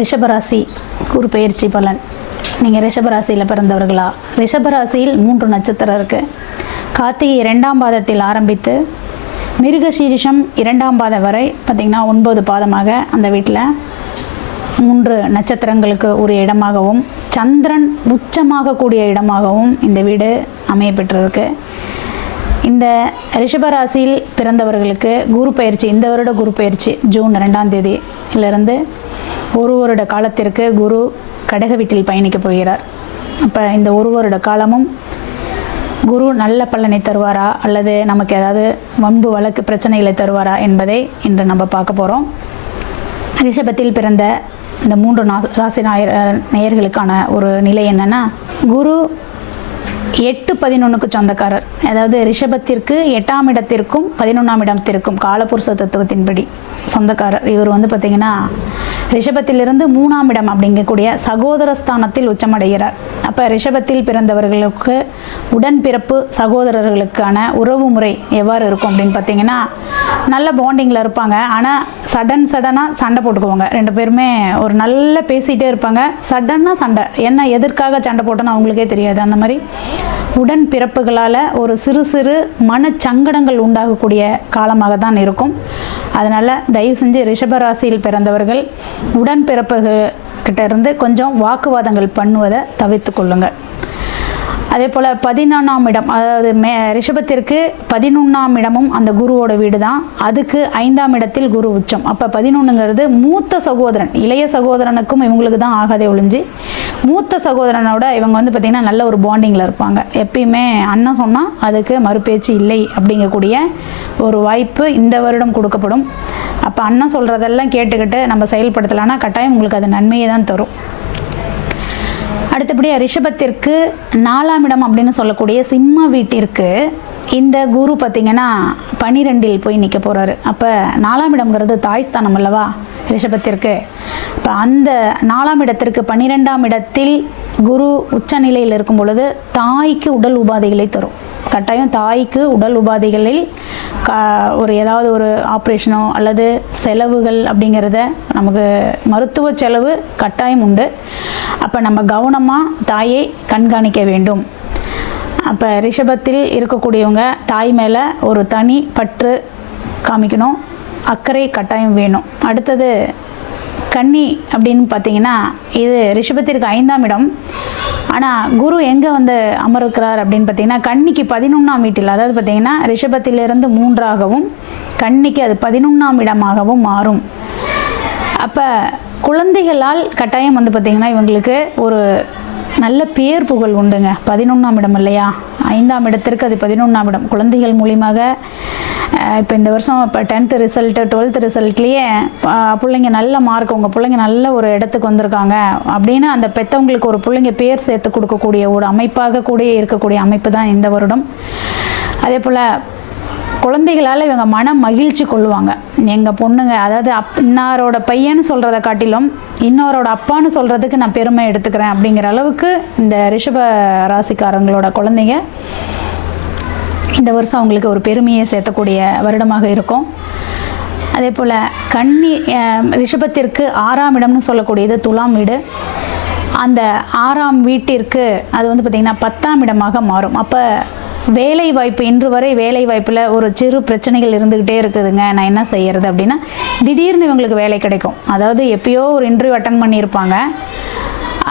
ரிஷபராசி குரு பெயர்ச்சி பலன். நீங்கள் ரிஷபராசியில் பிறந்தவர்களா? ரிஷபராசியில் 3 நட்சத்திரம் இருக்குது. கார்த்திகை 2ஆம் பாதத்தில் ஆரம்பித்து மிருகசீரிஷம் 2ஆம் பாதம் வரை பார்த்திங்கன்னா 9 பாதமாக அந்த வீட்டில் 3 நட்சத்திரங்களுக்கு ஒரு இடமாகவும் சந்திரன் உச்சமாக கூடிய இடமாகவும் இந்த வீடு அமைய பெற்றிருக்கு. இந்த ரிஷபராசியில் பிறந்தவர்களுக்கு குரு பயிற்சி, இந்த வருட குரு பயிற்சி ஜூன் 2ஆம் தேதியிலிருந்து ஒரு வருட காலத்திற்கு குரு கடக வீட்டில் பயணிக்க போகிறார். அப்போ இந்த ஒரு வருட காலமும் குரு நல்ல பலனை தருவாரா அல்லது நமக்கு ஏதாவது வம்பு வழக்கு பிரச்சனைகளை தருவாரா என்பதை இன்று நம்ம பார்க்க போகிறோம். ரிஷபத்தில் பிறந்த இந்த 3 ராசி நேயர்களுக்கான ஒரு நிலை என்னென்னா, குரு 8-11க்கு சொந்தக்காரர். அதாவது ரிஷபத்திற்கு 8ஆம் இடத்திற்கும் 11ஆம் இடத்திற்கும் காலபுருஷ தத்துவத்தின்படி சொந்தக்காரர். இவர் பார்த்திங்கன்னா ரிஷபத்திலிருந்து 3ஆம் இடம் அப்படிங்கக்கூடிய சகோதரஸ்தானத்தில் உச்சமடைகிறார். அப்போ ரிஷபத்தில் பிறந்தவர்களுக்கு உடன்பிறப்பு சகோதரர்களுக்கான உறவு முறை எவ்வாறு இருக்கும் அப்படின்னு பார்த்திங்கன்னா, நல்ல பாண்டிங்கில் இருப்பாங்க. ஆனால் சடனாக சண்டை போட்டுக்குவாங்க. 2 பேருமே ஒரு நல்ல பேசிகிட்டே இருப்பாங்க. சடனாக சண்டை, என்ன எதற்காக சண்டை போட்டோன்னு அவங்களுக்கே தெரியாது. அந்த மாதிரி உடன் பிறப்புகளால் ஒரு சிறு மனச்சங்கடங்கள் உண்டாகக்கூடிய காலமாக தான் இருக்கும். அதனால் தயவு செஞ்சு ரிஷபராசியில் பிறந்தவர்கள் உடன்பிறப்புகிட்ட இருந்து கொஞ்சம் வாக்குவாதங்கள் பண்ணுவதை தவிர்த்து கொள்ளுங்கள். அதே போல் 11ஆம் இடம், அதாவது ரிஷபத்திற்கு 11ஆம் இடமும் அந்த குருவோட வீடு தான். அதுக்கு 5ஆம் இடத்தில் குரு உச்சம். அப்போ 11ங்கிறது மூத்த சகோதரன். இளைய சகோதரனுக்கும் இவங்களுக்கு தான் ஆகாதே ஒழிஞ்சு மூத்த சகோதரனோட இவங்க பார்த்திங்கன்னா நல்ல ஒரு பாண்டிங்கில் இருப்பாங்க. எப்பயுமே அண்ணன் சொன்னால் அதுக்கு மறுபேச்சு இல்லை அப்படிங்கக்கூடிய ஒரு வாய்ப்பு இந்த வருடம் கொடுக்கப்படும். அப்போ அண்ணன் சொல்கிறதெல்லாம் கேட்டுக்கிட்டு நம்ம செயல்படுத்தலான்னா கட்டாயம் உங்களுக்கு அது நன்மையை தான் தரும். அடுத்தபடியாக ரிஷபத்திற்கு 4ஆம் இடம் அப்படின்னு சொல்லக்கூடிய சிம்ம வீட்டிற்கு இந்த குரு பார்த்திங்கன்னா 12இல் போய் நிற்க போகிறாரு. அப்போ 4ஆம் இடம்ங்கிறது தாய்ஸ்தானம் அல்லவா ரிஷபத்திற்கு. இப்போ அந்த 4ஆம் இடத்திற்கு 12ஆம் இடத்தில் குரு உச்சநிலையில் இருக்கும் பொழுது தாய்க்கு உடல் உபாதைகளை தரும். கட்டாயம் தாய்க்கு உடல் உபாதைகளில் ஏதாவது ஒரு ஆப்ரேஷனோ அல்லது செலவுகள் அப்படிங்கிறத நமக்கு மருத்துவ செலவு கட்டாயம் உண்டு. அப்போ நம்ம கவனமாக தாயை கண்காணிக்க வேண்டும். அப்போ ரிஷபத்தில் இருக்கக்கூடியவங்க தாய் மேலே ஒரு தனி பற்று காமிக்கணும், அக்கறை கட்டாயம் வேணும். அடுத்தது கன்னி அப்படின்னு பார்த்தீங்கன்னா, இது ரிஷபத்திற்கு 5ஆம் இடம். ஆனால் குரு எங்கே அமர்க்கிறார் அப்படின்னு பார்த்தீங்கன்னா, கன்னிக்கு 11ஆம் வீட்டில், அதாவது பார்த்தீங்கன்னா ரிஷபத்திலிருந்து 3ஆகவும் கன்னிக்கு அது 11ஆம் இடமாகவும் மாறும். அப்போ குழந்தைகளால் கட்டாயம் பார்த்திங்கன்னா இவங்களுக்கு ஒரு நல்ல பேர் புகழ் உண்டுங்க. 11ஆம் இடம் இல்லையா, 5ஆம் இடத்திற்கு அது 11ஆம் இடம். குழந்தைகள் மூலியமாக இப்போ இந்த வருஷம் இப்போ 10th ரிசல்ட்டு 12th ரிசல்ட்லேயே பிள்ளைங்க நல்ல மார்க், உங்கள் பிள்ளைங்க நல்ல ஒரு இடத்துக்கு வந்திருக்காங்க அப்படின்னு அந்த பெற்றவங்களுக்கு ஒரு பிள்ளைங்க பேர் சேர்த்து கொடுக்கக்கூடிய ஒரு அமைப்பாக கூட இருக்கக்கூடிய அமைப்பு தான் இந்த வருடம். அதே போல் குழந்தைகளால் இவங்க மன மகிழ்ச்சி கொள்ளுவாங்க. எங்கள் பொண்ணுங்க, அதாவது இன்னாரோட பையன்னு சொல்கிறத காட்டிலும் இன்னொரோட அப்பான்னு சொல்கிறதுக்கு நான் பெருமை எடுத்துக்கிறேன் அப்படிங்கிற அளவுக்கு இந்த ரிஷப ராசிக்காரங்களோட குழந்தைங்க இந்த வருஷம் அவங்களுக்கு ஒரு பெருமையை சேர்த்தக்கூடிய வருடமாக இருக்கும். அதே போல் கன்னி ரிஷபத்திற்கு 6ஆம் இடம்னு சொல்லக்கூடியது துலாம் வீடு. அந்த 6ஆம் வீட்டிற்கு அது பார்த்திங்கன்னா 10ஆம் இடமாக மாறும். அப்போ வேலை வாய்ப்பு, இன்று வரை வேலை வாய்ப்பில் ஒரு சிறு பிரச்சனைகள் இருந்துக்கிட்டே இருக்குதுங்க, நான் என்ன செய்கிறது அப்படின்னா திடீர்னு இவங்களுக்கு வேலை கிடைக்கும். அதாவது எப்பயோ ஒரு இன்டர்வியூ அட்டன் பண்ணியிருப்பாங்க,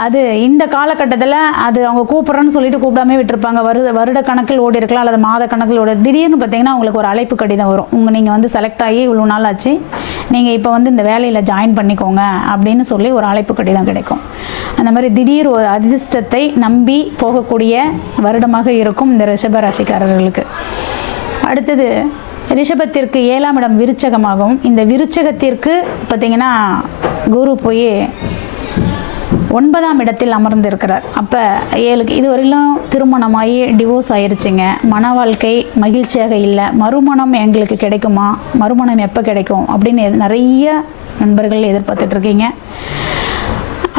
அது இந்த காலகட்டத்தில் அது அவங்க கூப்பிட்றேன்னு சொல்லிட்டு கூப்பிடாமே விட்டுருப்பாங்க. வருட கணக்கில் ஓடி இருக்கலாம் அல்லது மாத கணக்கில் ஓடி, திடீர்னு பார்த்திங்கன்னா உங்களுக்கு ஒரு அழைப்பு கடிதம் வரும். நீங்கள் செலக்ட் ஆகி இவ்வளோ நாள் ஆச்சு, நீங்கள் இப்போ இந்த வேலையில் ஜாயின் பண்ணிக்கோங்க அப்படின்னு சொல்லி ஒரு அழைப்பு கடிதம் கிடைக்கும். அந்த மாதிரி திடீர் ஒரு அதிர்ஷ்டத்தை நம்பி போகக்கூடிய வருடமாக இருக்கும் இந்த ரிஷப ராசிக்காரர்களுக்கு. அடுத்தது ரிஷபத்திற்கு 7ஆம் இடம் விருச்சகமாகும். இந்த விருச்சகத்திற்கு பார்த்திங்கன்னா குரு போய் 9ஆம் இடத்தில் அமர்ந்திருக்கிறார். அப்போ 7க்கு இதுவரையிலும் திருமணமாகி டிவோர்ஸ் ஆயிடுச்சுங்க, மன வாழ்க்கை மகிழ்ச்சியாக இல்லை, மறுமணம் எங்களுக்கு கிடைக்குமா, மறுமணம் எப்போ கிடைக்கும் அப்படின்னு நிறைய நண்பர்கள் எதிர்பார்த்துட்ருக்கீங்க.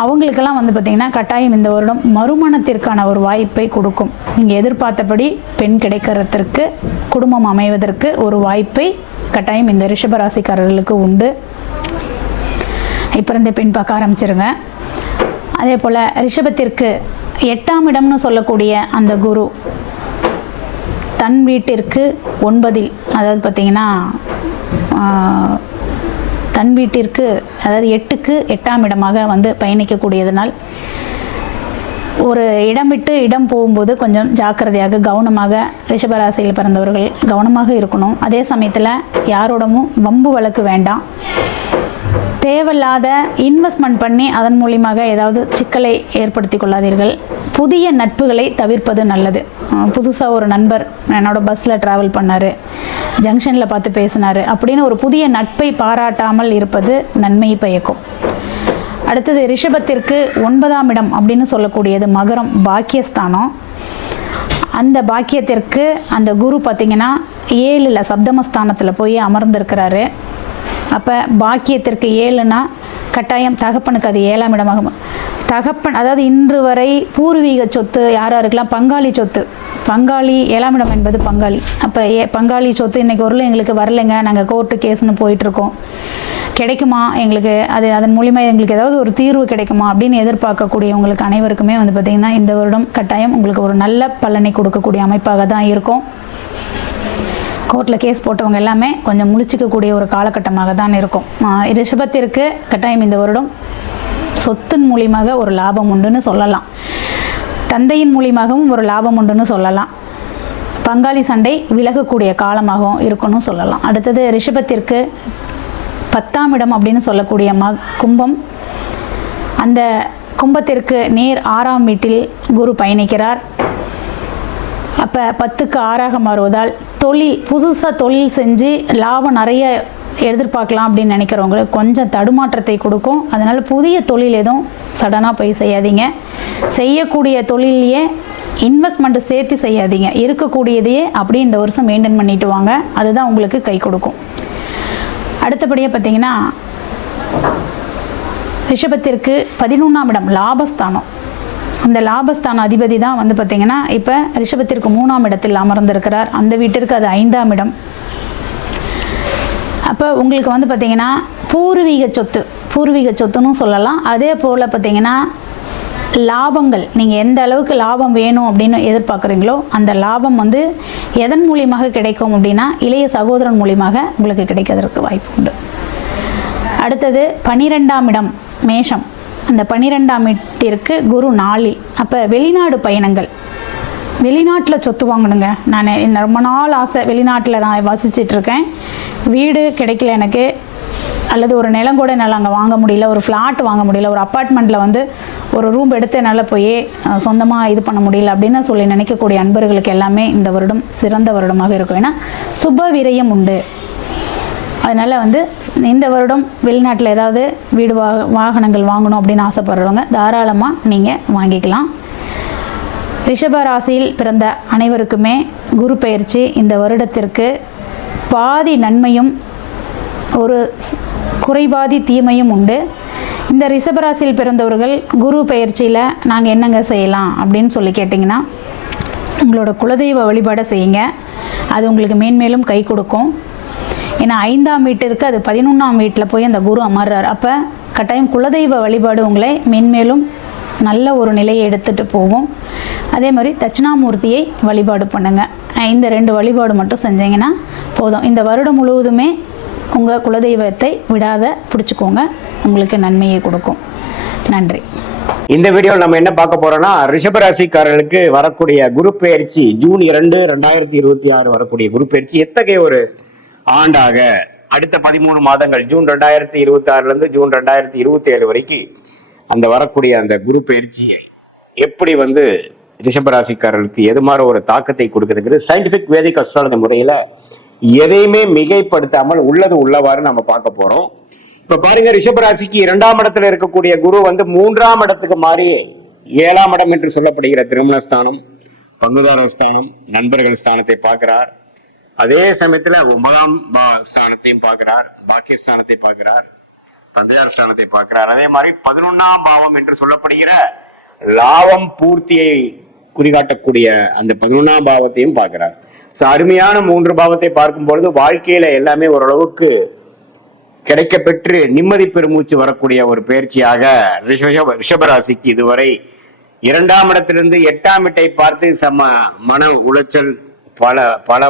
அவங்களுக்கெல்லாம் பார்த்திங்கன்னா கட்டாயம் இந்த வருடம் மறுமணத்திற்கான ஒரு வாய்ப்பை கொடுக்கும். நீங்கள் எதிர்பார்த்தபடி பெண் கிடைக்கிறதுக்கு, குடும்பம் அமைவதற்கு ஒரு வாய்ப்பை கட்டாயம் இந்த ரிஷபராசிக்காரர்களுக்கு உண்டு. இப்போ இருந்தே பின் பார்க்க ஆரம்பிச்சிருங்க. அதே போல் ரிஷபத்திற்கு 8ஆம் இடம்னு சொல்லக்கூடிய அந்த குரு தன் வீட்டிற்கு 9, அதாவது பார்த்திங்கன்னா தன் வீட்டிற்கு, அதாவது 8க்கு 8ஆம் இடமாக வந்து பயணிக்கக்கூடியதனால் ஒரு இடம் விட்டு இடம் போகும்போது கொஞ்சம் ஜாக்கிரதையாக கவனமாக ரிஷபராசியில் பிறந்தவர்கள் கவனமாக இருக்கணும். அதே சமயத்தில் யாரோடமும் வம்பு வழக்கு வேண்டாம். தேவையில்லாத இன்வெஸ்ட்மெண்ட் பண்ணி அதன் மூலியமாக ஏதாவது சிக்கலை ஏற்படுத்தி கொள்ளாதீர்கள். புதிய நட்புகளை தவிர்ப்பது நல்லது. புதுசாக ஒரு நண்பர் என்னோட பஸ்ஸில் ட்ராவல் பண்ணார், ஜங்ஷனில் பார்த்து பேசினார் அப்படின்னு ஒரு புதிய நட்பை பாராட்டாமல் இருப்பது நன்மை பயக்கும். அடுத்தது ரிஷபத்திற்கு 9ஆம் இடம் அப்படின்னு சொல்லக்கூடியது மகரம், பாக்கியஸ்தானம். அந்த பாக்கியத்திற்கு அந்த குரு பார்த்திங்கன்னா 7ல் சப்தமஸ்தானத்தில் போய் அமர்ந்திருக்கிறாரு. அப்போ பாக்கியத்திற்கு 7னா கட்டாயம் தகப்பனுக்கு அது 7ஆம் இடமாக. தகப்பன் அதாவது இன்று வரை பூர்வீக சொத்து யாராருக்கெல்லாம் பங்காளி சொத்து, பங்காளி 7ஆம் இடம் என்பது பங்காளி. அப்போ பங்காளி சொத்து இன்றைக்கி ஒரு எங்களுக்கு வரலைங்க, நாங்கள் கோர்ட்டு கேஸ்னு போயிட்டுருக்கோம், கிடைக்குமா எங்களுக்கு, அதன் மூலிமா எங்களுக்கு ஏதாவது ஒரு தீர்வு கிடைக்குமா அப்படின்னு எதிர்பார்க்கக்கூடியவங்களுக்கு அனைவருக்குமே வந்து பார்த்திங்கன்னா இந்த வருடம் கட்டாயம் உங்களுக்கு ஒரு நல்ல பலனை கொடுக்கக்கூடிய அமைப்பாக தான் இருக்கும். கோர்ட்டில் கேஸ் போட்டவங்க எல்லாமே கொஞ்சம் முழிச்சிக்கக்கூடிய ஒரு காலகட்டமாக தான் இருக்கும். ரிஷபத்திற்கு கட்டாயம் இந்த வருடம் சொத்தின் மூலியமாக ஒரு லாபம் உண்டுன்னு சொல்லலாம். தந்தையின் மூலியமாகவும் ஒரு லாபம் உண்டுன்னு சொல்லலாம். பங்காளி சண்டை விலகக்கூடிய காலமாகவும் இருக்குன்னு சொல்லலாம். அடுத்தது ரிஷபத்திற்கு 10ஆம் இடம் அப்படின்னு சொல்லக்கூடிய கும்பம். அந்த கும்பத்திற்கு நேர் 6ஆம் வீட்டில் குரு பயணிக்கிறார். அப்போ 10க்கு 6ஆக மாறுவதால் தொழில், புதுசாக தொழில் செஞ்சு லாபம் நிறைய எதிர்பார்க்கலாம் அப்படின்னு நினைக்கிறவங்களுக்கு கொஞ்சம் தடுமாற்றத்தை கொடுக்கும். அதனால் புதிய தொழில் எதுவும் சடனாக போய் செய்யாதீங்க. செய்யக்கூடிய தொழிலையே இன்வெஸ்ட்மெண்ட்டு சேர்த்து செய்யாதீங்க. இருக்கக்கூடியதையே அப்படியே இந்த வருஷம் மெயின்டைன் பண்ணிட்டு வாங்க, அதுதான் உங்களுக்கு கை கொடுக்கும். அடுத்தபடியாக பார்த்திங்கன்னா ரிஷபத்திற்கு 11ஆம் இடம் லாபஸ்தானம். அந்த லாபஸ்தான அதிபதி தான் வந்து பார்த்திங்கன்னா இப்போ ரிஷபத்திற்கு 3ஆம் இடத்தில் அமர்ந்திருக்கிறார். அந்த வீட்டிற்கு அது 5ஆம் இடம். அப்போ உங்களுக்கு வந்து பார்த்திங்கன்னா பூர்வீக சொத்துன்னு சொல்லலாம். அதே போல் பார்த்திங்கன்னா லாபங்கள், நீங்கள் எந்த அளவுக்கு லாபம் வேணும் அப்படின்னு எதிர்பார்க்குறீங்களோ அந்த லாபம் வந்து எதன் மூலியமாக கிடைக்கும் அப்படின்னா இளைய சகோதரன் மூலியமாக உங்களுக்கு கிடைக்கிறதுக்கு வாய்ப்பு உண்டு. அடுத்தது 12ஆம் இடம் மேஷம். அந்த 12ஆம் வீட்டிற்கு குரு 4. அப்போ வெளிநாடு பயணங்கள், வெளிநாட்டில் சொத்து வாங்கணுங்க. நான் ரொம்ப நாள் ஆசை, வெளிநாட்டில் நான் வசிச்சிட்ருக்கேன், வீடு கிடைக்கல எனக்கு, அல்லது ஒரு நிலம் கூட என்னால் அங்கே வாங்க முடியல, ஒரு ஃப்ளாட் வாங்க முடியல, ஒரு அப்பார்ட்மெண்ட்டில் வந்து ஒரு ரூம் எடுத்து என்னால் போய் சொந்தமாக இது பண்ண முடியல அப்படின்னு சொல்லி நினைக்கக்கூடிய அன்பர்களுக்கு எல்லாமே இந்த வருடம் சிறந்த வருடமாக இருக்கும். ஏன்னா சுப விரயம் உண்டு. அதனால் வந்து இந்த வருடம் வெளிநாட்டில் ஏதாவது வீடு வாகனங்கள் வாங்கணும் அப்படின்னு ஆசைப்படுறவங்க தாராளமாக நீங்கள் வாங்கிக்கலாம். ரிஷப ராசியில் பிறந்த அனைவருக்குமே குரு பெயர்ச்சி இந்த வருடத்திற்கு பாதி நன்மையும் ஒரு குறைபாதி தீமையும் உண்டு. இந்த ரிஷபராசியில் பிறந்தவர்கள் குரு பெயர்ச்சியில் நாங்கள் என்னங்க செய்யலாம் அப்படின்னு சொல்லி கேட்டிங்கன்னா உங்களோட குலதெய்வ வழிபாடை செய்யுங்க. அது உங்களுக்கு மேன்மேலும் கை கொடுக்கும். ஏன்னா 5ஆம் வீட்டிற்கு அது 11ஆம் வீட்டில் போய் அந்த குரு அமர்றார். அப்போ கட்டாயம் குலதெய்வ வழிபாடு உங்களை மென்மேலும் நல்ல ஒரு நிலையை எடுத்துகிட்டு போகும். அதே மாதிரி தட்சிணாமூர்த்தியை வழிபாடு பண்ணுங்கள். இந்த 2 வழிபாடு மட்டும் செஞ்சீங்கன்னா போதும். இந்த வருடம் முழுவதுமே உங்கள் குலதெய்வத்தை விடாத பிடிச்சிக்கோங்க, உங்களுக்கு நன்மையை கொடுக்கும். நன்றி. இந்த வீடியோவில் நம்ம என்ன பார்க்க போறோம்னா ரிஷபராசிக்காரர்களுக்கு வரக்கூடிய குரு பெயர்ச்சி ஜூன் 2, 2026 வரக்கூடிய குரு பெயர்ச்சி எத்தகைய ஒரு ஆண்டாக, அடுத்த 13 மாதங்கள் ஜூன் 2026 இருந்து ஜூன் 2027 வரைக்கும் அந்த வரக்கூடிய அந்த குரு பயிற்சியை எப்படி வந்து ரிஷபராசிக்காரர்களுக்கு எது மாதிரி ஒரு தாக்கத்தை கொடுக்குதுங்கிறது சயின்டிபிக் வேதிக் அஸ்ட்ராலஜி முறையில எதையுமே மிகைப்படுத்தாமல் உள்ளது உள்ளவாறு நம்ம பார்க்க போறோம். இப்ப பாருங்க, ரிஷபராசிக்கு 2ஆம் இடத்துல இருக்கக்கூடிய குரு வந்து 3ஆம் இடத்துக்கு மாறி 7ஆம் இடம் என்று சொல்லப்படுகிற திருமணஸ்தானம், பங்குதாரர் ஸ்தானம், நண்பர்கள் ஸ்தானத்தை பார்க்கிறார். அதே சமயத்துல 9ஆம் ஸ்தானத்தையும் பார்க்கிறார், பாக்கியஸ்தானத்தை பார்க்கிறார், தந்தையார் ஸ்தானத்தை பார்க்கிறார். அதே மாதிரி 11ஆம் பாவம் என்று சொல்லப்படுகிற லாபம் பூர்த்தியை குறிகாட்டக்கூடிய அந்த 11ஆம் பாவத்தையும் பார்க்கிறார். அருமையான 3 பாவத்தை பார்க்கும் பொழுது வாழ்க்கையில எல்லாமே ஓரளவுக்கு கிடைக்கப்பெற்று நிம்மதி பெருமூச்சு வரக்கூடிய ஒரு பயிற்சியாக ரிஷபராசிக்கு இதுவரை 2ஆம் இடத்திலிருந்து 8ஆம் இடத்தை பார்த்து மன உளைச்சல் பல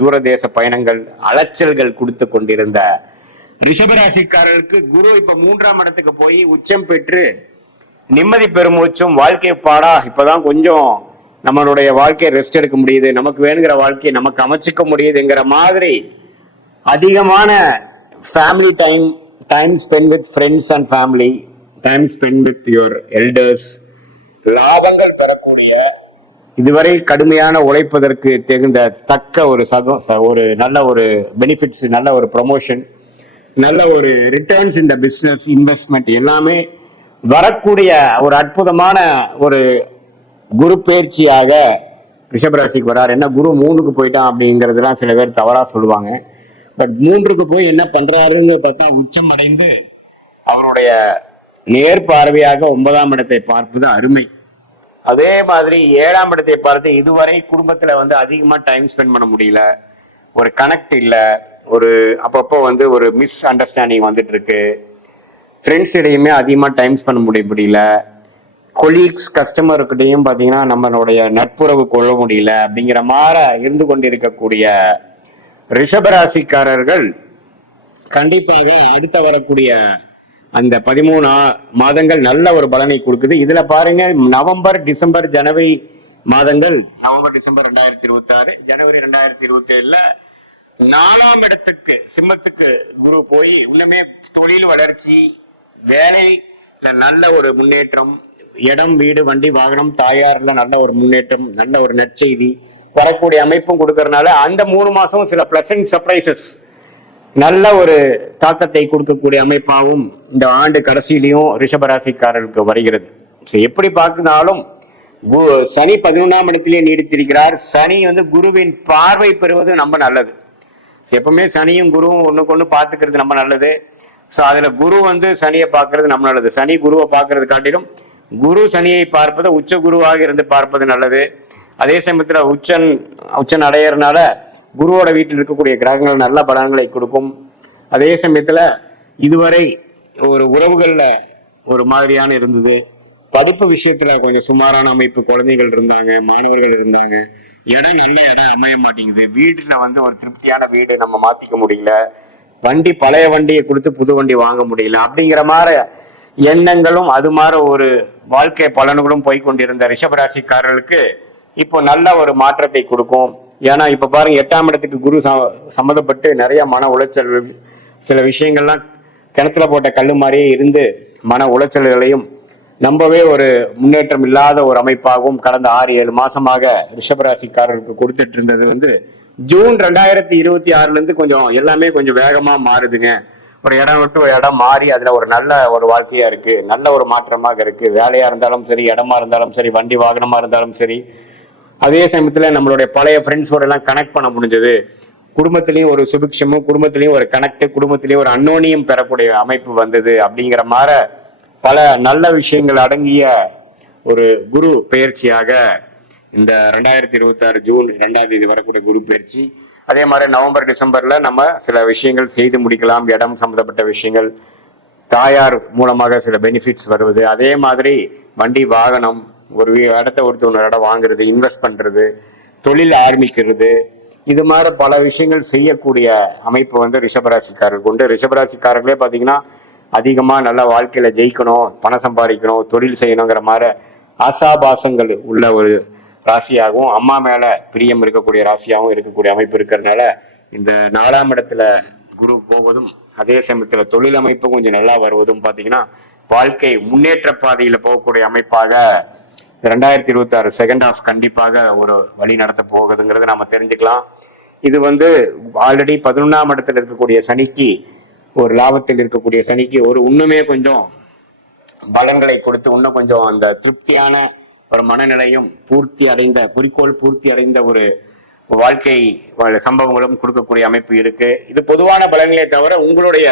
தூரதேச பயணங்கள் அலைச்சல்கள் கொடுத்து கொண்டிருந்த ரிஷபராசிக்காரர்களுக்கு குரு இப்ப 3ஆம் இடத்துக்கு போய் உச்சம் பெற்று நிம்மதி பெருமூச்சும் வாழ்க்கை பாடா இப்பதான் கொஞ்சம் நம்மளுடைய வாழ்க்கையை ரெஸ்ட் எடுக்க முடியுது, நமக்கு வேணுங்கிற வாழ்க்கையை நமக்கு அமைச்சுக்க முடியுதுங்கிற மாதிரி அதிகமான family time spend with friends and family, time spend with your elders, லாபங்கள் பெறக்கூடிய இதுவரை கடுமையான உழைப்பதற்கு தக்க ஒரு நல்ல ஒரு பெனிஃபிட்ஸ், நல்ல ஒரு ப்ரொமோஷன், நல்ல ஒரு ரிட்டர்ன்ஸ் இந்த பிசினஸ் இன்வெஸ்ட்மெண்ட் எல்லாமே வரக்கூடிய ஒரு அற்புதமான ஒரு குரு பயிற்சியாக ரிஷபராசிக்கு வரார். என்ன குரு 3க்கு போயிட்டான் அப்படிங்கிறதுலாம் சில பேர் தவறா சொல்லுவாங்க. பட் 3க்கு போய் என்ன பண்றாருன்னு பார்த்தா உச்சம் அடைந்து அவருடைய நேர் பார்வையாக 9ஆம் இடத்தை பார்ப்பது அருமை. அதே மாதிரி 7ஆம் இடத்தை பார்த்து இதுவரை குடும்பத்துல அதிகமா டைம் ஸ்பெண்ட் பண்ண முடியல, ஒரு கனெக்ட் இல்ல, ஒரு அப்பப்போ ஒரு மிஸ் அண்டர்ஸ்டாண்டிங் வந்துட்டு இருக்கு, ஃப்ரெண்ட்ஸ் இடையுமே அதிகமா டைம் ஸ்பெண்ட் முடியல, கொலீக்ஸ் கஸ்டமர்கிட்டையும் பாத்தீங்கன்னா நம்மளுடைய நட்புறவு கொள்ள முடியல அப்படிங்கிற மாதிரி இருந்து கொண்டிருக்கக்கூடிய ரிஷபராசிக்காரர்கள் கண்டிப்பாக அடுத்த வரக்கூடிய அந்த 13 மாதங்கள் நல்ல ஒரு பலனை கொடுக்குது. இதுல பாருங்க, நவம்பர் டிசம்பர் ஜனவரி மாதங்கள், நவம்பர் டிசம்பர் 2026, ஜனவரி 2027ல 4ஆம் இடத்துக்கு சிம்மத்துக்கு குரு போய் இன்னுமே தொழில் வளர்ச்சி, வேலையில நல்ல ஒரு முன்னேற்றம், இடம் வீடு வண்டி வாகனம் தாயார்ல நல்ல ஒரு முன்னேற்றம், நல்ல ஒரு நற்செய்தி வரக்கூடிய அமைப்பும் கொடுக்கறதுனால அந்த 3 மாசமும் சில பிளசன்ட் சர்ப்ரைசஸ் நல்ல ஒரு தாக்கத்தை கொடுக்கக்கூடிய அமைப்பாகவும் இந்த ஆண்டு கடைசியிலையும் ரிஷபராசிக்காரர்களுக்கு வருகிறது. எப்படி பார்க்கனாலும் சனி 11ஆம் இடத்திலே நீடித்திருக்கிறார். சனி குருவின் பார்வை பெறுவது ரொம்ப நல்லது. எப்பவுமே சனியும் குருவும் ஒண்ணுக்கு ஒண்ணு பார்த்துக்கிறது ரொம்ப நல்லது. ஸோ அதுல குரு சனியை பார்க்கறது நம்ம நல்லது. சனி குருவை பார்க்கறது காட்டிலும் குரு சனியை பார்ப்பது உச்ச குருவாக இருந்து பார்ப்பது நல்லது. அதே சமயத்துல உச்சன் அடையறதுனால குருவோட வீட்டில் இருக்கக்கூடிய கிரகங்கள் நல்ல பலன்களை கொடுக்கும். அதே சமயத்துல இதுவரை ஒரு உறவுகள்ல ஒரு மாதிரியான இருந்தது, படிப்பு விஷயத்துல கொஞ்சம் சுமாரான அமைப்பு, குழந்தைகள் இருந்தாங்க, மாணவர்கள் இருந்தாங்க, இடம் அமைய மாட்டேங்குது, வீட்டுல ஒரு திருப்தியான வீடு நம்ம மாத்திக்க முடியல, வண்டி பழைய வண்டியை கொடுத்து புது வண்டி வாங்க முடியல அப்படிங்கிற மாதிரி எண்ணங்களும் அது மாதிரி ஒரு வாழ்க்கை பலன்களும் போய்கொண்டிருந்த ரிஷபராசிக்காரர்களுக்கு இப்போ நல்ல ஒரு மாற்றத்தை கொடுக்கும். ஏன்னா இப்ப பாருங்க, 8ஆம் இடத்துக்கு குரு சம்மந்தப்பட்டு நிறைய மன உளைச்சல், சில விஷயங்கள்லாம் கிணத்துல போட்ட கல்லு மாதிரியே இருந்து மன உளைச்சல்களையும் நம்பவே ஒரு முன்னேற்றம் இல்லாத ஒரு அமைப்பாகவும் கடந்த 6-7 மாசமாக ரிஷபராசிக்காரர்களுக்கு கொடுத்துட்டு இருந்தது ஜூன் 2026ல இருந்து கொஞ்சம் எல்லாமே கொஞ்சம் வேகமா மாறுதுங்க. ஒரு இடம் விட்டு ஒரு இடம் மாறி அதுல ஒரு நல்ல ஒரு வாழ்க்கையா இருக்கு, நல்ல ஒரு மாற்றமாக இருக்கு. வேலையா இருந்தாலும் சரி, இடமா இருந்தாலும் சரி, வண்டி வாகனமா இருந்தாலும் சரி. அதே சமயத்துல நம்மளுடைய பழைய ஃப்ரெண்ட்ஸோட எல்லாம் கனெக்ட் பண்ண முடிஞ்சது. குடும்பத்திலையும் ஒரு சுபிக்ஷமும், குடும்பத்திலையும் ஒரு கனெக்ட், குடும்பத்திலையும் ஒரு அன்னோனியம் பெறக்கூடிய அமைப்பு வந்தது. அப்படிங்கிற மாதிரி பல நல்ல விஷயங்கள் அடங்கிய ஒரு குரு பெயர்ச்சியாக இந்த 2026 ஜூன் 2ஆம் தேதி வரக்கூடிய குரு பயிற்சி. அதே மாதிரி நவம்பர் டிசம்பர்ல நம்ம சில விஷயங்கள் செய்து முடிக்கலாம். இடம் சம்பந்தப்பட்ட விஷயங்கள், தாயார் மூலமாக சில பெனிஃபிட்ஸ் வருவது, அதே மாதிரி வண்டி வாகனம், ஒரு இடத்த ஒரு இடம் வாங்குறது, இன்வெஸ்ட் பண்றது, தொழில் ஆரம்பிக்கிறது, இது மாதிரி பல விஷயங்கள் செய்யக்கூடிய அமைப்பு ரிஷபராசிக்காரர்கள் உண்டு. ரிஷபராசிக்காரர்களே பாத்தீங்கன்னா அதிகமா நல்ல வாழ்க்கையில ஜெயிக்கணும், பணம் சம்பாதிக்கணும், தொழில் செய்யணுங்கிற மாதிரி ஆசாபாசங்கள் உள்ள ஒரு ராசியாகவும், அம்மா மேல பிரியம் இருக்கக்கூடிய ராசியாகவும் இருக்கக்கூடிய அமைப்பு இருக்கிறதுனால இந்த 4ஆம் இடத்துல குரு போவதும், அதே சமயத்துல தொழில் அமைப்பு கொஞ்சம் நல்லா வருவதும் பாத்தீங்கன்னா வாழ்க்கை முன்னேற்ற பாதையில போகக்கூடிய அமைப்பாக 2026 செகண்ட் ஹாஃப் கண்டிப்பாக ஒரு வழி நடத்த போகுதுங்கிறத நாம தெரிஞ்சுக்கலாம். இது ஆல்ரெடி 11ஆம் இடத்துல இருக்கக்கூடிய சனிக்கு, ஒரு லாபத்தில் இருக்கக்கூடிய சனிக்கு ஒரு இன்னுமே கொஞ்சம் பலன்களை கொடுத்து இன்னும் கொஞ்சம் அந்த திருப்தியான ஒரு மனநிலையும் பூர்த்தி அடைந்த, குறிக்கோள் பூர்த்தி அடைந்த ஒரு வாழ்க்கை சம்பவங்களும் கொடுக்கக்கூடிய அமைப்பு இருக்கு. இது பொதுவான பலன்களே தவிர உங்களுடைய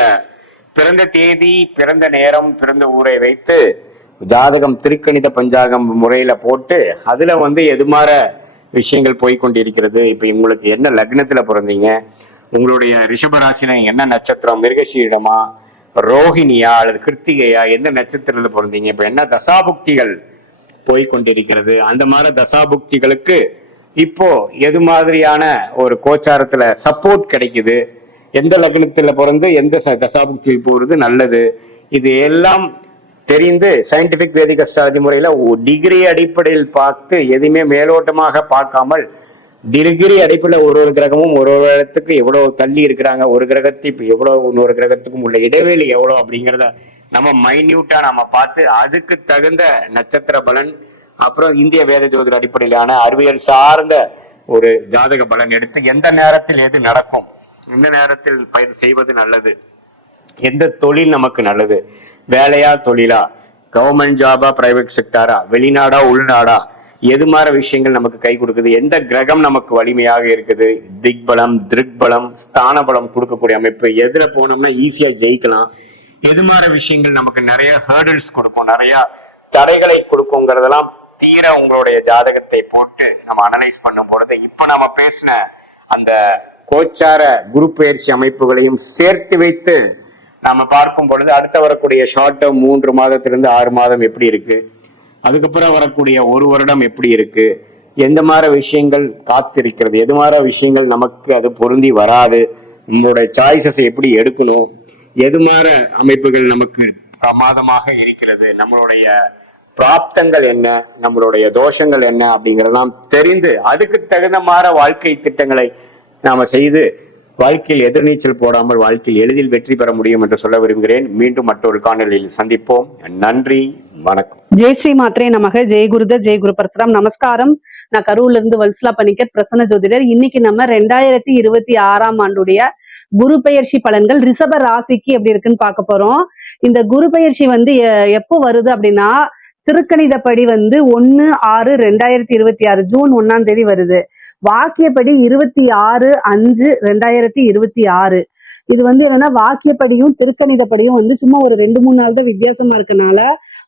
பிறந்த தேதி, பிறந்த நேரம், பிறந்த ஊரை வைத்து ஜாதகம் திருக்கணித பஞ்சாங்கம் முறையில போட்டு அதுல எது மாற விஷயங்கள் போய்கொண்டிருக்கிறது. இப்ப உங்களுக்கு என்ன லக்னத்துல பிறந்தீங்க, உங்களுடைய ரிஷபராசினா என்ன நட்சத்திரம்? மிருகசீரிடமா, ரோஹிணியா அல்லது கிருத்திகையா, எந்த நட்சத்திரத்துல பிறந்தீங்க? இப்ப என்ன தசாபுக்திகள் போய்கொண்டிருக்கிறது? அந்த மாதிரி தசாபுக்திகளுக்கு இப்போ எது மாதிரியான ஒரு கோச்சாரத்துல சப்போர்ட் கிடைக்குது? எந்த லக்னத்துல பிறந்து எந்த தசாபுக்தியில் போறது நல்லது? இது எல்லாம் தெரிந்து சயின்டிபிக் வேதிக் அஸ்ட்ராலஜி முறையில டிகிரி அடிப்படையில் பார்த்து எதுவுமே மேலோட்டமாக பார்க்காமல் டிகிரி அடிப்படையில் ஒரு கிரகமும் ஒரு இடத்துக்கு எவ்வளவு தள்ளி இருக்கிறாங்க, ஒரு கிரகத்துக்கு எவ்வளவு இன்னொரு கிரகத்துக்கும் உள்ள இடைவெளி எவ்வளவு அப்படிங்கிறத நம்ம மைன்யூட்டா நம்ம பார்த்து அதுக்கு தகுந்த நட்சத்திர பலன், அப்புறம் இந்திய வேத ஜோதிட அடிப்படையிலான அறிவியல் சார்ந்த ஒரு ஜாதக பலன் எடுத்து எந்த நேரத்தில் எது நடக்கும், எந்த நேரத்தில் பயிர் செய்வது நல்லது, எந்த தொழில் நமக்கு நல்லது, வேலையா தொழிலா, கவர்மெண்ட் ஜாபா பிரைவேட் செக்டாரா, வெளிநாடா உள்நாடா, எது மாதிரி விஷயங்கள் நமக்கு கை கொடுக்குது, எந்த கிரகம் நமக்கு வலிமையாக இருக்குது, திக்பலம் திருக்பலம் ஸ்தான பலம் கொடுக்கக்கூடிய அமைப்பு, எதுல போனோம்னா ஈஸியா ஜெயிக்கலாம், எது மாதிரி விஷயங்கள் நமக்கு நிறைய ஹேர்டில்ஸ் கொடுக்கும், நிறைய தடைகளை கொடுக்குங்கிறதெல்லாம் தீர உங்களுடைய ஜாதகத்தை போட்டு நம்ம அனலைஸ் பண்ணும் பொழுது இப்ப நம்ம பேசின அந்த கோச்சார குரு பயிற்சி அமைப்புகளையும் சேர்த்து வைத்து நாம பார்க்கும் பொழுது அடுத்த வரக்கூடிய ஷார்ட் டேர்ம் 3 மாதத்திலிருந்து 6 மாதம் எப்படி இருக்கு, அதுக்கப்புறம் வரக்கூடிய 1 வருடம் எப்படி இருக்கு, எந்த மாதிரி விஷயங்கள் காத்திருக்கிறது, எது மாதிரி விஷயங்கள் நமக்கு அது பொருந்தி வராது, நம்மளுடைய சாய்ஸஸ் எப்படி எடுக்கணும், எது மாதிரி அமைப்புகள் நமக்கு பிரமாதமாக இருக்கிறது, நம்மளுடைய பிராப்தங்கள் என்ன, நம்மளுடைய தோஷங்கள் என்ன அப்படிங்கறதெல்லாம் தெரிந்து அதுக்கு தகுந்த மாதிரி வாழ்க்கை திட்டங்களை நாம செய்து வாழ்க்கையில் எதிர்நீச்சல் போடாமல் வாழ்க்கையில் எளிதில் வெற்றி பெற முடியும் என்று சொல்ல விரும்புகிறேன். மீண்டும் மற்றொரு காணொலியில் சந்திப்போம். நன்றி, வணக்கம். ஜெய் ஸ்ரீ மாத்ரே நமக. ஜெய் குருத ஜெய் குரு பரசுராம். நமஸ்காரம். நான் கரூர்ல இருந்து வல்சலா பணிக்கர், பிரசன்ன ஜோதிடர். இன்னைக்கு நம்ம 2026ஆம் ஆண்டுடைய குரு பெயர்ச்சி பலன்கள் ரிஷப ராசிக்கு எப்படி இருக்குன்னு பார்க்க போறோம். இந்த குரு பெயர்ச்சி எப்போ வருது அப்படின்னா திருக்கணிதப்படி 1/6/2026 ஜூன் 1ஆம் தேதி வருது. வாக்கியப்படி 26/5/2026. இது என்னன்னா வாக்கியப்படியும் திருக்கணிதப்படியும் சும்மா ஒரு 2-3 நாள் தான் வித்தியாசமா இருக்கனால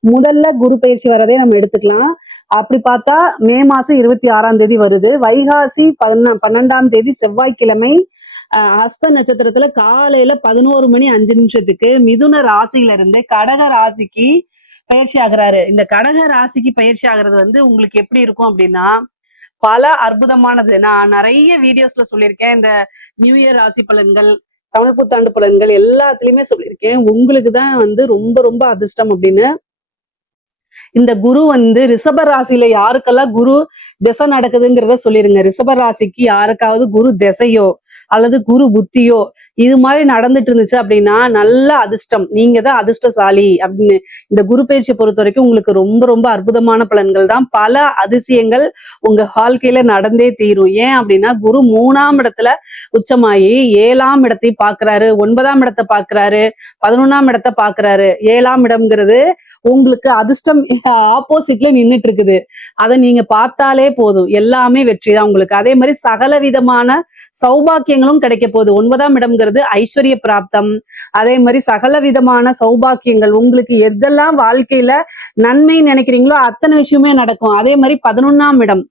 முதல்ல குரு பயிற்சி வரதே நம்ம எடுத்துக்கலாம். அப்படி பார்த்தா மே மாசம் 26ஆம் தேதி வருது. வைகாசி 12ஆம் தேதி செவ்வாய்க்கிழமை ஹஸ்த நட்சத்திரத்துல காலையில 11:05 மிதுன ராசியில இருந்து கடக ராசிக்கு பயிற்சி ஆகுறாரு. இந்த கடக ராசிக்கு பயிற்சி ஆகுறது உங்களுக்கு எப்படி இருக்கும் அப்படின்னா பல அற்புதமானது. நான் நிறைய வீடியோஸ்ல சொல்லியிருக்கேன். இந்த நியூ இயர் ராசி பலன்கள், தமிழ் புத்தாண்டு பலன்கள் எல்லாத்துலயுமே சொல்லியிருக்கேன். உங்களுக்கு தான் ரொம்ப ரொம்ப அதிர்ஷ்டம் அப்படின்னு. இந்த குரு ரிஷப ராசியில யாருக்கெல்லாம் குரு திசை நடக்குதுங்கிறத சொல்லிருங்க. ரிஷப ராசிக்கு யாருக்காவது குரு திசையோ அல்லது குரு புத்தியோ இது மாதிரி நடந்துட்டு இருந்துச்சு அப்படின்னா நல்ல அதிர்ஷ்டம், நீங்க தான் அதிர்ஷ்டசாலி அப்படின்னு. இந்த குரு பயிற்சியை பொறுத்த வரைக்கும் உங்களுக்கு ரொம்ப ரொம்ப அற்புதமான பலன்கள் தான். பல அதிசயங்கள் உங்க வாழ்க்கையில நடந்தே தீரும். ஏன் அப்படின்னா குரு 3ஆம் இடத்துல உச்சமாயி 7ஆம் இடத்தை பாக்குறாரு, 9ஆம் இடத்தை பாக்குறாரு, 11ஆம் இடத்தை பாக்குறாரு. 7ஆம் இடம்ங்கிறது உங்களுக்கு அதிர்ஷ்டம் ஆப்போசிட்ல நின்றுட்டு இருக்குது. அதை நீங்க பார்த்தாலே போதும், எல்லாமே வெற்றி தான் உங்களுக்கு. அதே மாதிரி சகல விதமான சௌபாக்கியங்களும் கிடைக்க போகுது. 9ஆம் இடம்ங்கிறது ஐஸ்வர்ய பிராப்தம். அதே மாதிரி சகல விதமான சௌபாக்கியங்கள், உங்களுக்கு எதெல்லாம் வாழ்க்கையில நன்மை நினைக்கிறீங்களோ அத்தனை விஷயமே நடக்கும். அதே மாதிரி 11ஆம் இடம்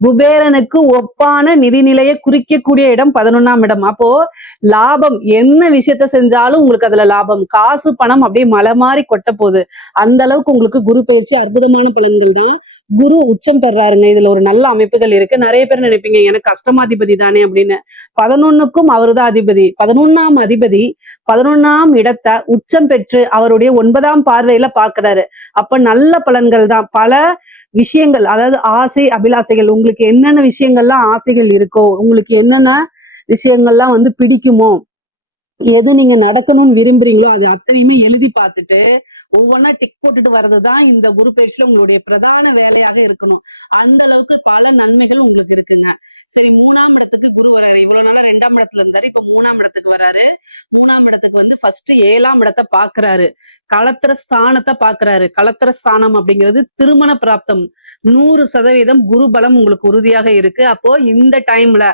குபேரனுக்கு ஒப்பான நிதிநிலையை குறிக்கக்கூடிய இடம் 11ஆம் இடம். அப்போ லாபம், என்ன விஷயத்த செஞ்சாலும் உங்களுக்கு அதுல லாபம், காசு பணம் அப்படியே மலை மாதிரி கொட்ட போகுது. அந்த அளவுக்கு உங்களுக்கு குரு பயிற்சி அற்புதமான பலன்கள் தான். குரு உச்சம் பெறாருங்க. இதுல ஒரு நல்ல அமைப்புகள் இருக்கு. நிறைய பேர் நினைப்பீங்க எனக்கு அஷ்டமாதிபதி தானே அப்படின்னு. 11க்கும் அவருதான் அதிபதி. 11ஆம் அதிபதி 11ஆம் இடத்தை உச்சம் பெற்று அவருடைய 9ஆம் பார்வையில பாக்குறாரு. அப்ப நல்ல பலன்கள் தான். பல விஷயங்கள், அதாவது ஆசை அபிலாசைகள், உங்களுக்கு என்னென்ன விஷயங்கள்லாம் ஆசைகள் இருக்கோ, உங்களுக்கு என்னென்ன விஷயங்கள்லாம் பிடிக்குமோ, எது நீங்க நடக்கணும்னு விரும்புறீங்களோ அது அத்தனையுமே எழுதி பார்த்துட்டு ஒவ்வொன்னா டிக் போட்டுட்டு வர்றதுதான் இந்த குரு பயிற்சியில உங்களுடைய பிரதான வேலையாக இருக்கணும். அந்த அளவுக்கு பல நன்மைகள் உங்களுக்கு இருக்குங்க. சரி, 3ஆம் இடத்துக்கு குரு வராரு. இவ்வளவு நாளா 2ஆம் இடத்துல இருந்தாரு, இப்ப 3ஆம் இடத்துக்கு வராரு. 3ஆம் இடத்துக்கு ஃபர்ஸ்ட் 7ஆம் இடத்தை பாக்குறாரு, களத்திர ஸ்தானத்தை பாக்குறாரு. களத்திர ஸ்தானம் அப்படிங்கிறது திருமண பிராப்தம். 100% குரு பலம் உங்களுக்கு உறுதியாக இருக்கு. அப்போ இந்த டைம்ல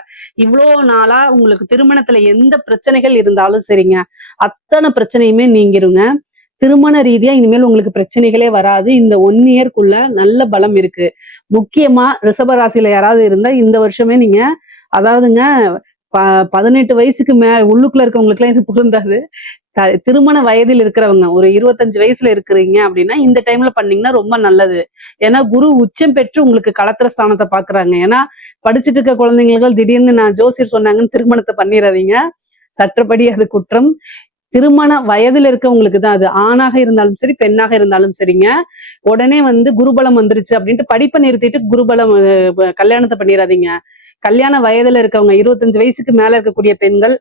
இவ்வளவு நாளா உங்களுக்கு திருமணத்துல எந்த பிரச்சனைகள் இருந்தாலும் சரிங்க, அத்தனை பிரச்சனையுமே நீங்கிருங்க. திருமண ரீதியா இனிமேல் உங்களுக்கு பிரச்சனைகளே வராது. இந்த 1 இயர்க்குள்ள நல்ல பலம் இருக்கு. முக்கியமா ரிஷப ராசியில யாராவது இருந்தா இந்த வருஷமே நீங்க, அதாவதுங்க 18 வயசுக்கு உள்ளுக்குள்ள இருக்கவங்களுக்கு எல்லாம் இது பொருந்தாது. திருமண வயதில் இருக்கிறவங்க ஒரு 25 வயசுல இருக்கிறீங்க அப்படின்னா இந்த டைம்ல பண்ணீங்கன்னா ரொம்ப நல்லது. ஏன்னா குரு உச்சம் பெற்று உங்களுக்கு களத்திர ஸ்தானத்தை பாக்குறாங்க. ஏன்னா படிச்சுட்டு இருக்க குழந்தைங்களுக்கு திடீர்னு நான் ஜோசியர் சொன்னாங்கன்னு திருமணத்தை பண்ணிடாதீங்க. சட்டப்படி அது குற்றம். திருமண வயதுல இருக்கவங்களுக்கு தான் அது. ஆணாக இருந்தாலும் சரி, பெண்ணாக இருந்தாலும் சரிங்க. உடனே குருபலம் வந்துருச்சு அப்படின்ட்டு படிப்பை நிறுத்திட்டு குருபலம் கல்யாணத்தை பண்ணிடாதீங்க. கல்யாண வயதுல இருக்கவங்க 25 வயசுக்கு மேல இருக்கக்கூடிய பெண்கள்,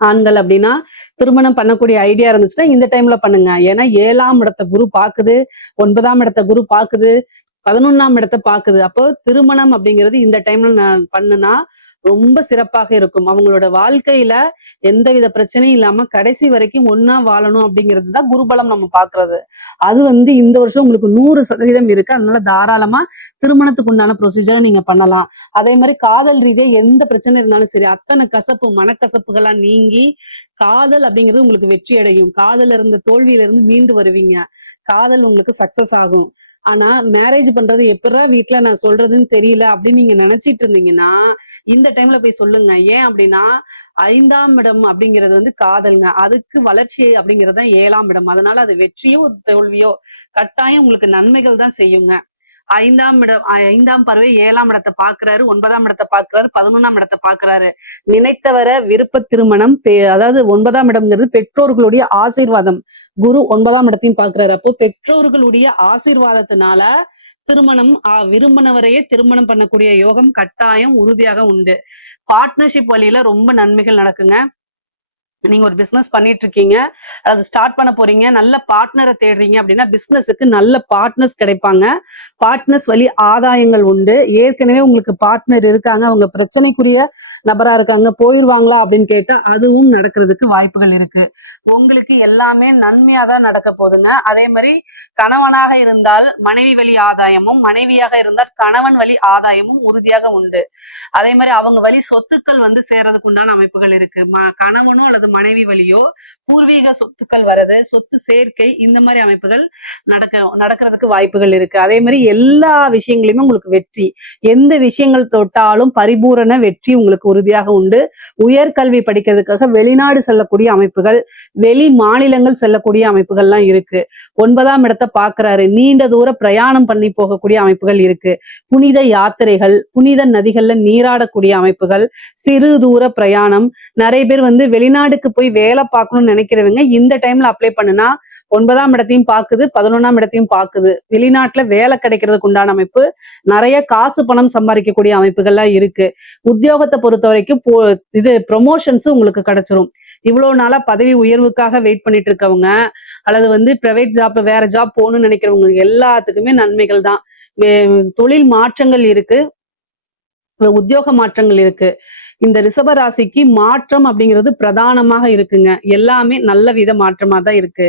ஆண்கள் அப்படின்னா திருமணம் பண்ணக்கூடிய ஐடியா இருந்துச்சுன்னா இந்த டைம்ல பண்ணுங்க. ஏன்னா 7ஆம் இடத்தை குரு பாக்குது, 9ஆம் இடத்தை குரு பாக்குது, 11ஆம் இடத்தை பாக்குது. அப்போ திருமணம் அப்படிங்கிறது இந்த டைம்ல நான் பண்ணுனா ரொம்ப சிறப்பாக இருக்கும். அவங்களோட வாழ்க்கையில எந்தவித பிரச்சனையும் இல்லாம கடைசி வரைக்கும் ஒன்னா வாழணும் அப்படிங்கிறது தான் குருபலம் நம்ம பாக்குறது. அது இந்த வருஷம் உங்களுக்கு 100% இருக்கு. அதனால தாராளமா திருமணத்துக்கு உண்டான ப்ரொசீஜரை நீங்க பண்ணலாம். அதே மாதிரி காதல் ரீதியா எந்த பிரச்சனை இருந்தாலும் சரி, அத்தனை கசப்பு மனக்கசப்புகள்லாம் நீங்கி காதல் அப்படிங்கிறது உங்களுக்கு வெற்றி அடையும். காதல் இருந்த தோல்வியில இருந்து மீண்டு வருவீங்க. காதல் உங்களுக்கு சக்சஸ் ஆகும். ஆனா மேரேஜ் பண்றது எப்படிடா வீட்டுல நான் சொல்றதுன்னு தெரியல அப்படின்னு நீங்க நினைச்சிட்டு இருந்தீங்கன்னா இந்த டைம்ல போய் சொல்லுங்க. ஏன் அப்படின்னா 5ஆம் இடம் அப்படிங்கிறது காதல்ங்க. அதுக்கு வளர்ச்சி அப்படிங்கிறது தான் 7ஆம் இடம். அதனால அது வெற்றியோ தோல்வியோ கட்டாயம் உங்களுக்கு நன்மைகள் தான் செய்யுங்க. 5ஆம் பார்வை 7ஆம் இடத்தை பாக்குறாரு, 9ஆம் இடத்தை பாக்குறாரு, 11ஆம் இடத்தை பாக்குறாரு. நினைத்தவர விருப்ப திருமணம். அதாவது 9ஆம் இடம்ங்கிறது பெற்றோர்களுடைய ஆசீர்வாதம். குரு 9ஆம் இடத்தையும் பாக்குறாரு. அப்போ பெற்றோர்களுடைய ஆசீர்வாதத்தினால திருமணம் விரும்பினவரையே திருமணம் பண்ணக்கூடிய யோகம் கட்டாயம் உறுதியாக உண்டு. பார்ட்னர்ஷிப் வழியில ரொம்ப நன்மைகள் நடக்குங்க. நீங்க ஒரு பிசினஸ் பண்ணிட்டு இருக்கீங்க, அது ஸ்டார்ட் பண்ண போறீங்க, நல்ல பார்ட்னரை தேடுறீங்க அப்படின்னா பிசினஸுக்கு நல்ல பார்ட்னர்ஸ் கிடைப்பாங்க. பார்ட்னர்ஸ் வழி ஆதாயங்கள் உண்டு. ஏற்கனவே உங்களுக்கு பார்ட்னர் இருக்காங்க, அவங்க பிரச்சனைக்குரிய நபரா இருக்காங்க, போயிருவாங்களா அப்படின்னு கேட்டா அதுவும் நடக்கிறதுக்கு வாய்ப்புகள் இருக்கு. உங்களுக்கு எல்லாமே நன்மையா தான் நடக்க போகுதுங்க. அதே மாதிரி கணவனாக இருந்தால் மனைவி வழி ஆதாயமும், மனைவியாக இருந்தால் கணவன் வழி ஆதாயமும் உறுதியாக உண்டு. அதே மாதிரி அவங்க வழி சொத்துக்கள் சேர்றதுக்கு உண்டான அமைப்புகள் இருக்கு. கணவனோ அல்லது மனைவி வழியோ பூர்வீக சொத்துக்கள் வர்றது, சொத்து சேர்க்கை, இந்த மாதிரி அமைப்புகள் நடக்கிறதுக்கு வாய்ப்புகள் இருக்கு. அதே மாதிரி எல்லா விஷயங்களையுமே உங்களுக்கு வெற்றி. எந்த விஷயங்கள் தொட்டாலும் பரிபூரண வெற்றி உங்களுக்கு உறுதியாக உண்டு. உயர்கல்வி படிக்கிறதுக்காக வெளிநாடு செல்லக்கூடிய அமைப்புகள், வெளி மாநிலங்கள் செல்லக்கூடிய அமைப்புகள்லாம் இருக்கு. 9ஆம் இடத்தை பாக்குறாரு, நீண்ட தூர பிரயாணம் பண்ணி போகக்கூடிய அமைப்புகள் இருக்கு. புனித யாத்திரைகள், புனித நதிகள்ல நீராடக்கூடிய அமைப்புகள், சிறு தூர பிரயாணம். நிறைய பேர் வெளிநாடுக்கு போய் வேலை பார்க்கணும்னு நினைக்கிறவங்க இந்த டைம்ல அப்ளை பண்ணுனா 9ஆம் இடத்தையும் பாக்குது, 11ஆம் இடத்தையும் பாக்குது. வெளிநாட்டுல வேலை கிடைக்கிறதுக்கு உண்டான அமைப்பு, நிறைய காசு பணம் சம்பாதிக்கக்கூடிய அமைப்புகள்லாம் இருக்கு. உத்தியோகத்தை பொறுத்த வரைக்கும் இது ப்ரொமோஷன்ஸ் உங்களுக்கு கிடைச்சிரும். இவ்வளவு நாளா பதவி உயர்வுக்காக வெயிட் பண்ணிட்டு இருக்கவங்க, அல்லது பிரைவேட் ஜாப் வேற ஜாப் போகணும்னு நினைக்கிறவங்க எல்லாத்துக்குமே நன்மைகள் தான். தொழில் மாற்றங்கள் இருக்கு, உத்தியோக மாற்றங்கள் இருக்கு. இந்த ரிஷப ராசிக்கு மாற்றம் அப்படிங்கிறது பிரதானமாக இருக்குங்க. எல்லாமே நல்ல வித மாற்றமா தான் இருக்கு.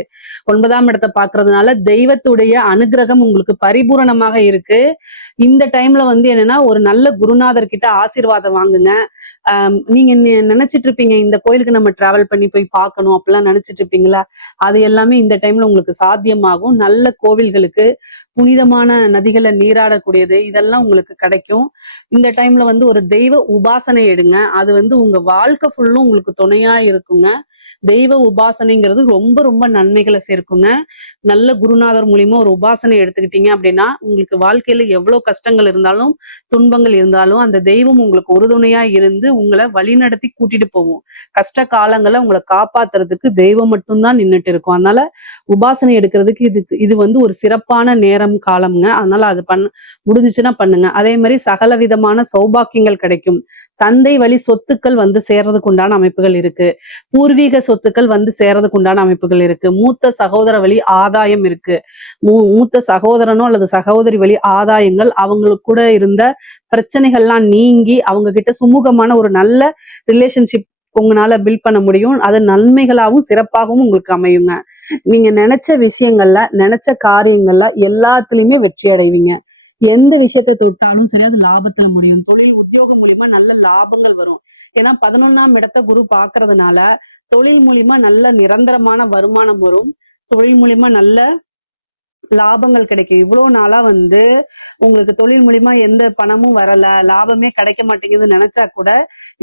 9ஆம் இடத்தை பாக்குறதுனால தெய்வத்துடைய அனுகிரகம் உங்களுக்கு பரிபூரணமாக இருக்கு. இந்த டைம்ல என்னன்னா ஒரு நல்ல குருநாதர் கிட்ட ஆசீர்வாதம் வாங்குங்க. நீங்க நினைச்சிட்டு இருப்பீங்க இந்த கோயிலுக்கு நம்ம டிராவல் பண்ணி போய் பார்க்கணும் அப்படிலாம் நினைச்சிட்டு இருப்பீங்களா, அது எல்லாமே இந்த டைம்ல உங்களுக்கு சாத்தியமாகும். நல்ல கோவில்களுக்கு, புனிதமான நதிகளை நீராடக்கூடியது இதெல்லாம் உங்களுக்கு கிடைக்கும். இந்த டைம்ல ஒரு தெய்வ உபாசனை எடுங்க. அது உங்க வாழ்க்கை ஃபுல்லும் உங்களுக்கு துணையா இருக்குங்க. தெய்வ உபாசனைங்கிறது ரொம்ப ரொம்ப நன்மைகளை சேர்க்குங்க. நல்ல குருநாதர் மூலியமா ஒரு உபாசனை எடுத்துக்கிட்டீங்க அப்படின்னா உங்களுக்கு வாழ்க்கையில எவ்வளவு கஷ்டங்கள் இருந்தாலும், துன்பங்கள் இருந்தாலும் அந்த தெய்வம் உங்களுக்கு உறுதுணையா இருந்து உங்களை வழிநடத்தி கூட்டிட்டு போகும். கஷ்ட காலங்களை உங்களை காப்பாத்துறதுக்கு தெய்வம் மட்டும்தான் நின்றுட்டு இருக்கும். அதனால உபாசனை எடுக்கிறதுக்கு இது ஒரு சிறப்பான நேரம் காலம்ங்க. அதனால அது முடிஞ்சுச்சுன்னா பண்ணுங்க. அதே மாதிரி சகல விதமான சௌபாக்கியங்கள் கிடைக்கும். தந்தை வழி சொத்துக்கள் சேர்றதுக்கு உண்டான அமைப்புகள் இருக்கு. பூர்வீக சொத்துக்கள் சேர்றதுக்கு உண்டான அமைப்புகள் இருக்கு. மூத்த சகோதர வழி ஆதாயம் இருக்கு. மூத்த சகோதரனோ அல்லது சகோதரி வழி ஆதாயங்கள், அவங்களுக்கு கூட இருந்த பிரச்சனைகள்லாம் நீங்கி அவங்க கிட்ட சுமூகமான ஒரு நல்ல ரிலேஷன்ஷிப் உங்களால பில்ட் பண்ண முடியும். அது நன்மைகளாகவும் சிறப்பாகவும் உங்களுக்கு அமையுங்க. நீங்க நினைச்ச விஷயங்கள்ல, நினைச்ச காரியங்கள்ல எல்லாத்துலயுமே வெற்றி அடைவீங்க. எந்த விஷயத்தை தொட்டாலும் சரி அது லாபத்துல முடியும். தொழில் உத்தியோகம் மூலியமா நல்ல லாபங்கள் வரும். ஏன்னா 11ஆம் இடத்தை குரு பாக்குறதுனால தொழில் மூலியமா நல்ல நிரந்தரமான வருமானம் வரும். தொழில் மூலியமா நல்ல லாபங்கள் கிடைக்கும். இவ்வளவு நாளா வந்து உங்களுக்கு தொழில் மூலியமா எந்த பணமும் வரல, லாபமே கிடைக்க மாட்டேங்குதுன்னு நினைச்சா கூட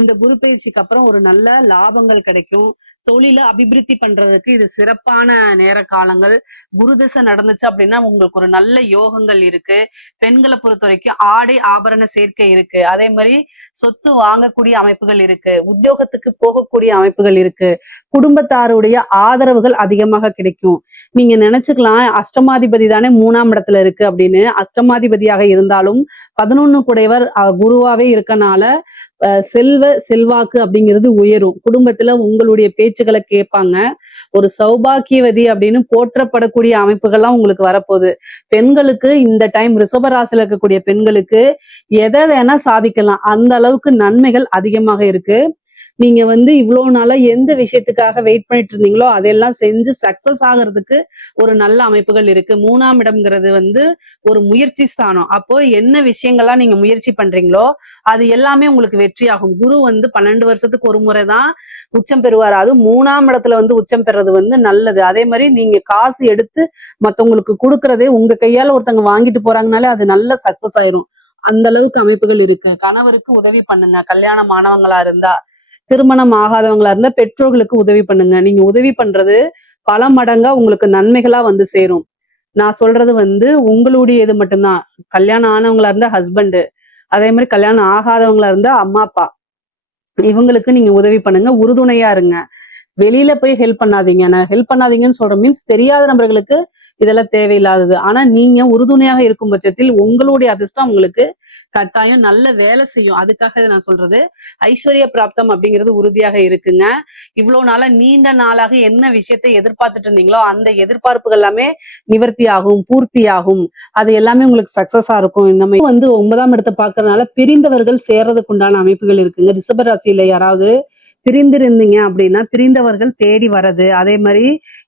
இந்த குரு பயிற்சிக்கு அப்புறம் ஒரு நல்ல லாபங்கள் கிடைக்கும். தொழிலை அபிவிருத்தி பண்றதுக்கு இது சிறப்பான நேர காலங்கள். குரு திசை நடந்துச்சு அப்படின்னா உங்களுக்கு ஒரு நல்ல யோகங்கள் இருக்கு. பெண்களை பொறுத்த வரைக்கும் ஆடை ஆபரண சேர்க்கை இருக்கு. அதே மாதிரி சொத்து வாங்கக்கூடிய அமைப்புகள் இருக்கு. உத்தியோகத்துக்கு போகக்கூடிய அமைப்புகள் இருக்கு. குடும்பத்தாருடைய ஆதரவுகள் அதிகமாக கிடைக்கும். நீங்க நினைச்சுக்கலாம் அஷ்டமாதிபதி தானே 3ஆம் இடத்துல இருக்கு அப்படின்னு. அஷ்டமாதிபதியாக இருந்தாலும் 11 குடையவர் குருவாவே இருக்கனால செல்வாக்கு அப்படிங்கிறது உயரும். குடும்பத்துல உங்களுடைய பேச்சுக்களை கேட்பாங்க. ஒரு சௌபாக்கியவதி அப்படின்னு போற்றப்படக்கூடிய அமைப்புகள்லாம் உங்களுக்கு வரப்போகுது. பெண்களுக்கு இந்த டைம் ரிஷபராசியில இருக்கக்கூடிய பெண்களுக்கு எதை வேணா சாதிக்கலாம். அந்த அளவுக்கு நன்மைகள் அதிகமாக இருக்கு. நீங்க வந்து இவ்வளவு நாளா எந்த விஷயத்துக்காக வெயிட் பண்ணிட்டு இருந்தீங்களோ அதெல்லாம் செஞ்சு சக்சஸ் ஆகிறதுக்கு ஒரு நல்ல அமைப்புகள் இருக்கு. 3ஆம் இடம்ங்கிறது வந்து ஒரு முயற்சி ஸ்தானம். அப்போ என்ன விஷயங்கள்லாம் நீங்க முயற்சி பண்றீங்களோ அது எல்லாமே உங்களுக்கு வெற்றி ஆகும். குரு வந்து 12 வருஷத்துக்கு ஒரு முறை தான் உச்சம் பெறுவார். அதுவும் 3ஆம் இடத்துல வந்து உச்சம் பெறது வந்து நல்லது. அதே மாதிரி நீங்க காசு எடுத்து மத்தவங்களுக்கு கொடுக்கறதே உங்க கையால ஒருத்தவங்க வாங்கிட்டு போறாங்கனாலே அது நல்ல சக்சஸ் ஆயிரும். அந்த அளவுக்கு அமைப்புகள் இருக்கு. கணவருக்கு உதவி பண்ணுங்க. கல்யாணம் ஆனவங்களா இருந்தா, திருமணம் ஆகாதவங்களா இருந்தா பெற்றோர்களுக்கு உதவி பண்ணுங்க. நீங்க உதவி பண்றது பல மடங்கா உங்களுக்கு நன்மைகளா வந்து சேரும். நான் சொல்றது வந்து உங்களுடைய இது மட்டும்தான். கல்யாணம் ஆனவங்களா இருந்தா ஹஸ்பண்ட், அதே மாதிரி கல்யாணம் ஆகாதவங்களா இருந்தா அம்மா அப்பா, இவங்களுக்கு நீங்க உதவி பண்ணுங்க. உறுதுணையா இருங்க. வெளியில போய் ஹெல்ப் பண்ணாதீங்க. நான் ஹெல்ப் பண்ணாதீங்கன்னு சொல்றேன் மீன்ஸ் தெரியாத நபர்களுக்கு இதெல்லாம் தேவையில்லாதது. ஆனா நீங்க உறுதுணையாக இருக்கும் பட்சத்தில் உங்களுடைய அதிர்ஷ்டம் உங்களுக்கு கட்டாயம் நல்ல வேலை செய்யும். அதுக்காக நான் சொல்றது. ஐஸ்வர்ய பிராப்தம் அப்படிங்கிறது உறுதியாக இருக்குங்க. இவ்வளவு நாளா நீண்ட நாளாக என்ன விஷயத்தை எதிர்பார்த்துட்டு இருந்தீங்களோ அந்த எதிர்பார்ப்புகள் எல்லாமே நிவர்த்தி ஆகும், பூர்த்தி ஆகும். அது எல்லாமே உங்களுக்கு சக்சஸா இருக்கும். நம்ம வந்து 9ஆம் இடத்தை பாக்குறதுனால பிரிந்தவர்கள் சேர்றதுக்கு உண்டான அமைப்புகள் இருக்குங்க. ரிஷபராசியில யாராவது பிரிந்திருந்தீங்க அப்படின்னா பிரிந்தவர்கள் தேடி வர்றது. அதே மாதிரி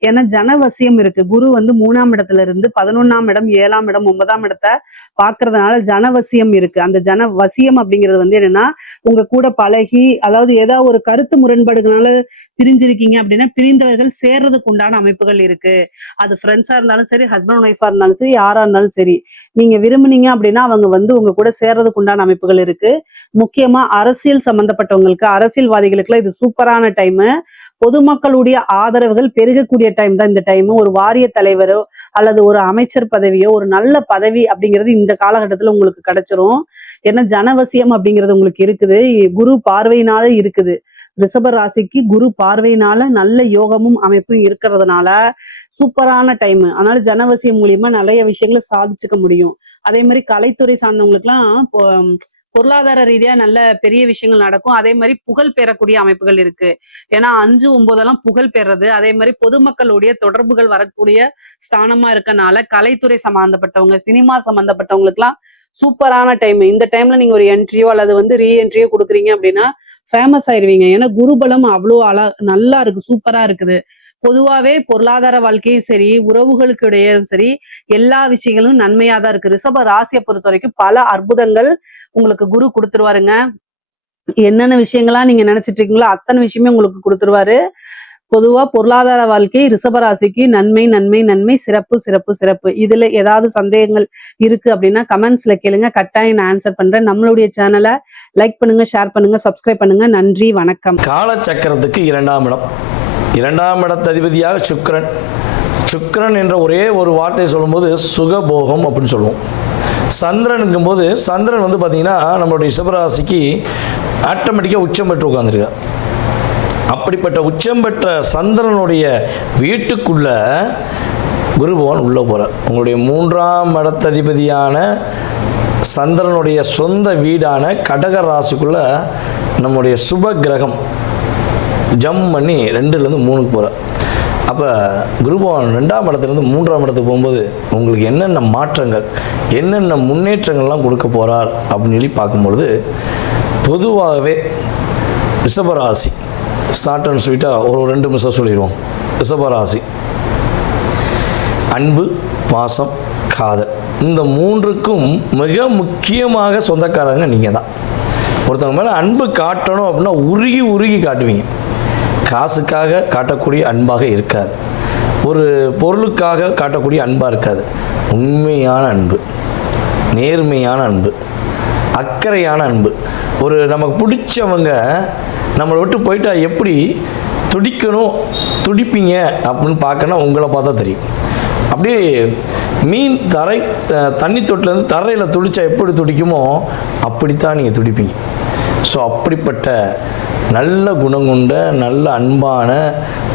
ஏன்னா ஜனவசியம் இருக்கு. குரு வந்து 3ஆம் இடத்துல இருந்து 11ஆம் இடம், 7ஆம் இடம், 9ஆம் இடத்தை பாக்குறதுனால ஜனவசியம் இருக்கு. அந்த ஜனவசியம் அப்படிங்கிறது வந்து என்னன்னா உங்க கூட பழகி, அதாவது ஏதாவது ஒரு கருத்து முரண்பாடுகளால பிரிஞ்சிருக்கீங்க அப்படின்னா பிரிந்தவர்கள் சேர்றதுக்கு உண்டான அமைப்புகள் இருக்கு. அது ஃப்ரெண்ட்ஸா இருந்தாலும் சரி, ஹஸ்பண்ட் ஒய்ஃபா இருந்தாலும் சரி, யாரா இருந்தாலும் சரி, நீங்க விரும்புனீங்க அப்படின்னா அவங்க வந்து உங்க கூட சேர்றதுக்கு உண்டான அமைப்புகள் இருக்கு. முக்கியமா அரசியல் சம்பந்தப்பட்டவங்களுக்கு, அரசியல்வாதிகளுக்குலாம் இது சூப்பரான டைம். பொதுமக்களுடைய ஆதரவுகள் பெருகக்கூடிய டைம் தான் இந்த டைம். ஒரு வாரிய தலைவரோ அல்லது ஒரு அமைச்சர் பதவியோ, ஒரு நல்ல பதவி அப்படிங்கிறது இந்த காலகட்டத்துல உங்களுக்கு கிடைச்சிரும். ஏன்னா ஜனவசியம் அப்படிங்கிறது உங்களுக்கு இருக்குது. குரு பார்வையினால இருக்குது. ரிஷப ராசிக்கு குரு பார்வையினால நல்ல யோகமும் அமைப்பும் இருக்கிறதுனால சூப்பரான டைம். அதனால ஜனவசியம் மூலியமா நிறைய விஷயங்களை சாதிச்சுக்க முடியும். அதே மாதிரி கலைத்துறை சார்ந்தவங்களுக்கு எல்லாம் பொருளாதார ரீதியா நல்ல பெரிய விஷயங்கள் நடக்கும். அதே மாதிரி புகழ் பெறக்கூடிய அமைப்புகள் இருக்கு. ஏன்னா 5, 9 புகழ் பெறது. அதே மாதிரி பொதுமக்களுடைய தொடர்புகள் வரக்கூடிய ஸ்தானமா இருக்கனால கலைத்துறை சம்பந்தப்பட்டவங்க, சினிமா சம்பந்தப்பட்டவங்களுக்கு எல்லாம் சூப்பரான டைம். இந்த டைம்ல நீங்க ஒரு என்ட்ரியோ அல்லது வந்து ரீஎன்ட்ரியோ கொடுக்குறீங்க அப்படின்னா ஃபேமஸ் ஆயிருவீங்க. ஏன்னா குருபலம் அவ்வளோ நல்லா இருக்கு, சூப்பரா இருக்குது. பொதுவாவே பொருளாதார வாழ்க்கையும் சரி, உறவுகளுக்கு இடையும் சரி, எல்லா விஷயங்களும் நன்மையா தான் இருக்கு. ரிஷப ராசியை பொறுத்த வரைக்கும் பல அற்புதங்கள் உங்களுக்கு குரு கொடுத்துருவாருங்க. என்னென்ன விஷயங்களா நீங்க நினைச்சிட்டு இருக்கீங்களோ அத்தனை விஷயமே உங்களுக்கு கொடுத்துருவாரு. பொதுவா பொருளாதார வாழ்க்கை ரிஷபராசிக்கு நன்மை நன்மை நன்மை, சிறப்பு சிறப்பு சிறப்பு. இதுல ஏதாவது சந்தேகங்கள் இருக்கு அப்படின்னா கமெண்ட்ஸ்ல கேளுங்க, கட்டாயம் நான் ஆன்சர் பண்றேன். நம்மளுடைய சேனலை லைக் பண்ணுங்க, ஷேர் பண்ணுங்க, சப்ஸ்கிரைப் பண்ணுங்க. நன்றி, வணக்கம். காலச்சக்கரத்துக்கு 2ஆம் இடம், 2ஆம் இடத்து அதிபதியாக சுக்கிரன். சுக்கிரன் என்ற ஒரே ஒரு வார்த்தையை சொல்லும்போது சுகபோகம் அப்படின்னு சொல்லுவோம். சந்திரனுங்கும் போது சந்திரன் வந்து பார்த்திங்கன்னா நம்மளுடைய ரிஷபராசிக்கு ஆட்டோமேட்டிக்காக உச்சம் பெற்று உட்காந்துருக்கார். அப்படிப்பட்ட உச்சம் பெற்ற சந்திரனுடைய வீட்டுக்குள்ள குரு பகவான் உள்ளே போகிறார். உங்களுடைய 3ஆம் இடத்ததிபதியான சந்திரனுடைய சொந்த வீடான கடக ராசிக்குள்ள நம்முடைய சுப கிரகம் ஜம் பண்ணி 2லேருந்து 3க்கு போகிறார். அப்போ குரு பகவான் 2ஆம் இடத்துலேருந்து 3ஆம் இடத்துக்கு போகும்போது உங்களுக்கு என்னென்ன மாற்றங்கள், என்னென்ன முன்னேற்றங்கள்லாம் கொடுக்க போகிறார் அப்படின்னு சொல்லி பார்க்கும்பொழுது, பொதுவாகவே ரிஷபராசி ஷார்ட் அண்ட் ஸ்வீட்டாக ஒரு 2 நிமிஷம் சொல்லிடுவோம். ரிஷபராசி அன்பு, பாசம், காதல், இந்த 3க்கும் மிக முக்கியமாக சொந்தக்காரங்க நீங்கள் தான். ஒருத்தவங்க மேலே அன்பு காட்டணும் அப்படின்னா உருகி உருகி காட்டுவீங்க. காசுக்காக காட்டக்கூடிய அன்பாக இருக்காது. ஒரு பொருளுக்காக காட்டக்கூடிய அன்பாக இருக்காது. உண்மையான அன்பு, நேர்மையான அன்பு, அக்கறையான அன்பு. ஒரு நமக்கு பிடிச்சவங்க நம்மளை விட்டு போயிட்டா எப்படி துடிப்பீங்க அப்படின்னு பார்க்கணும். உங்களை பார்த்தா தெரியும். அப்படியே மீன் தண்ணி தொட்டிலேருந்து தரையில் துடித்தா எப்படி துடிக்குமோ அப்படித்தான் நீங்கள் துடிப்பீங்க. ஸோ அப்படிப்பட்ட நல்ல குணம் கொண்ட, நல்ல அன்பான,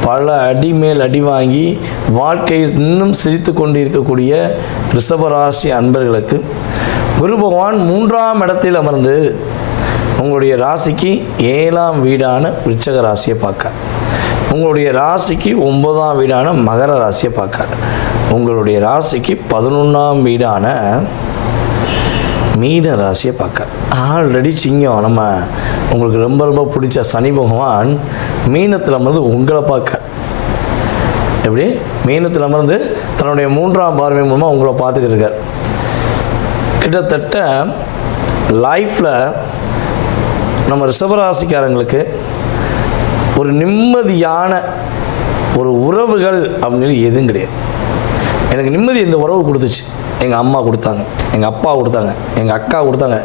பல அடி மேல் அடி வாங்கி வாழ்க்கையில் இன்னும் சிரித்து கொண்டு இருக்கக்கூடிய ரிஷபராசி அன்பர்களுக்கு குரு பகவான் 3ஆம் இடத்தில் அமர்ந்து உங்களுடைய ராசிக்கு 7ஆம் வீடான விருச்சக ராசியை பார்க்க, உங்களுடைய ராசிக்கு 9ஆம் வீடான மகர ராசியை பார்க்க, உங்களுடைய ராசிக்கு 11ஆம் வீடான மீன ராசியை பார்க்க. ஆல்ரெடி சிங்கம், நம்ம உங்களுக்கு ரொம்ப ரொம்ப பிடிச்ச சனி பகவான் மீனத்தில் அமர்ந்து உங்களை பார்க்க, எப்படி மீனத்தில் அமர்ந்து தன்னுடைய 3ஆம் பார்வை மூலமாக உங்களை பார்த்துக்கிட்டு இருக்கார். கிட்டத்தட்ட லைஃப்பில் நம்ம ரிஷபராசிக்காரங்களுக்கு ஒரு நிம்மதியான ஒரு உறவுகள் அப்படின்னு எதுவும் கிடையாது. எனக்கு நிம்மதி இந்த உறவு கொடுத்துச்சு. எங்கள் அம்மா கொடுத்தாங்க, எங்கள் அப்பா கொடுத்தாங்க, எங்கள் அக்கா கொடுத்தாங்க,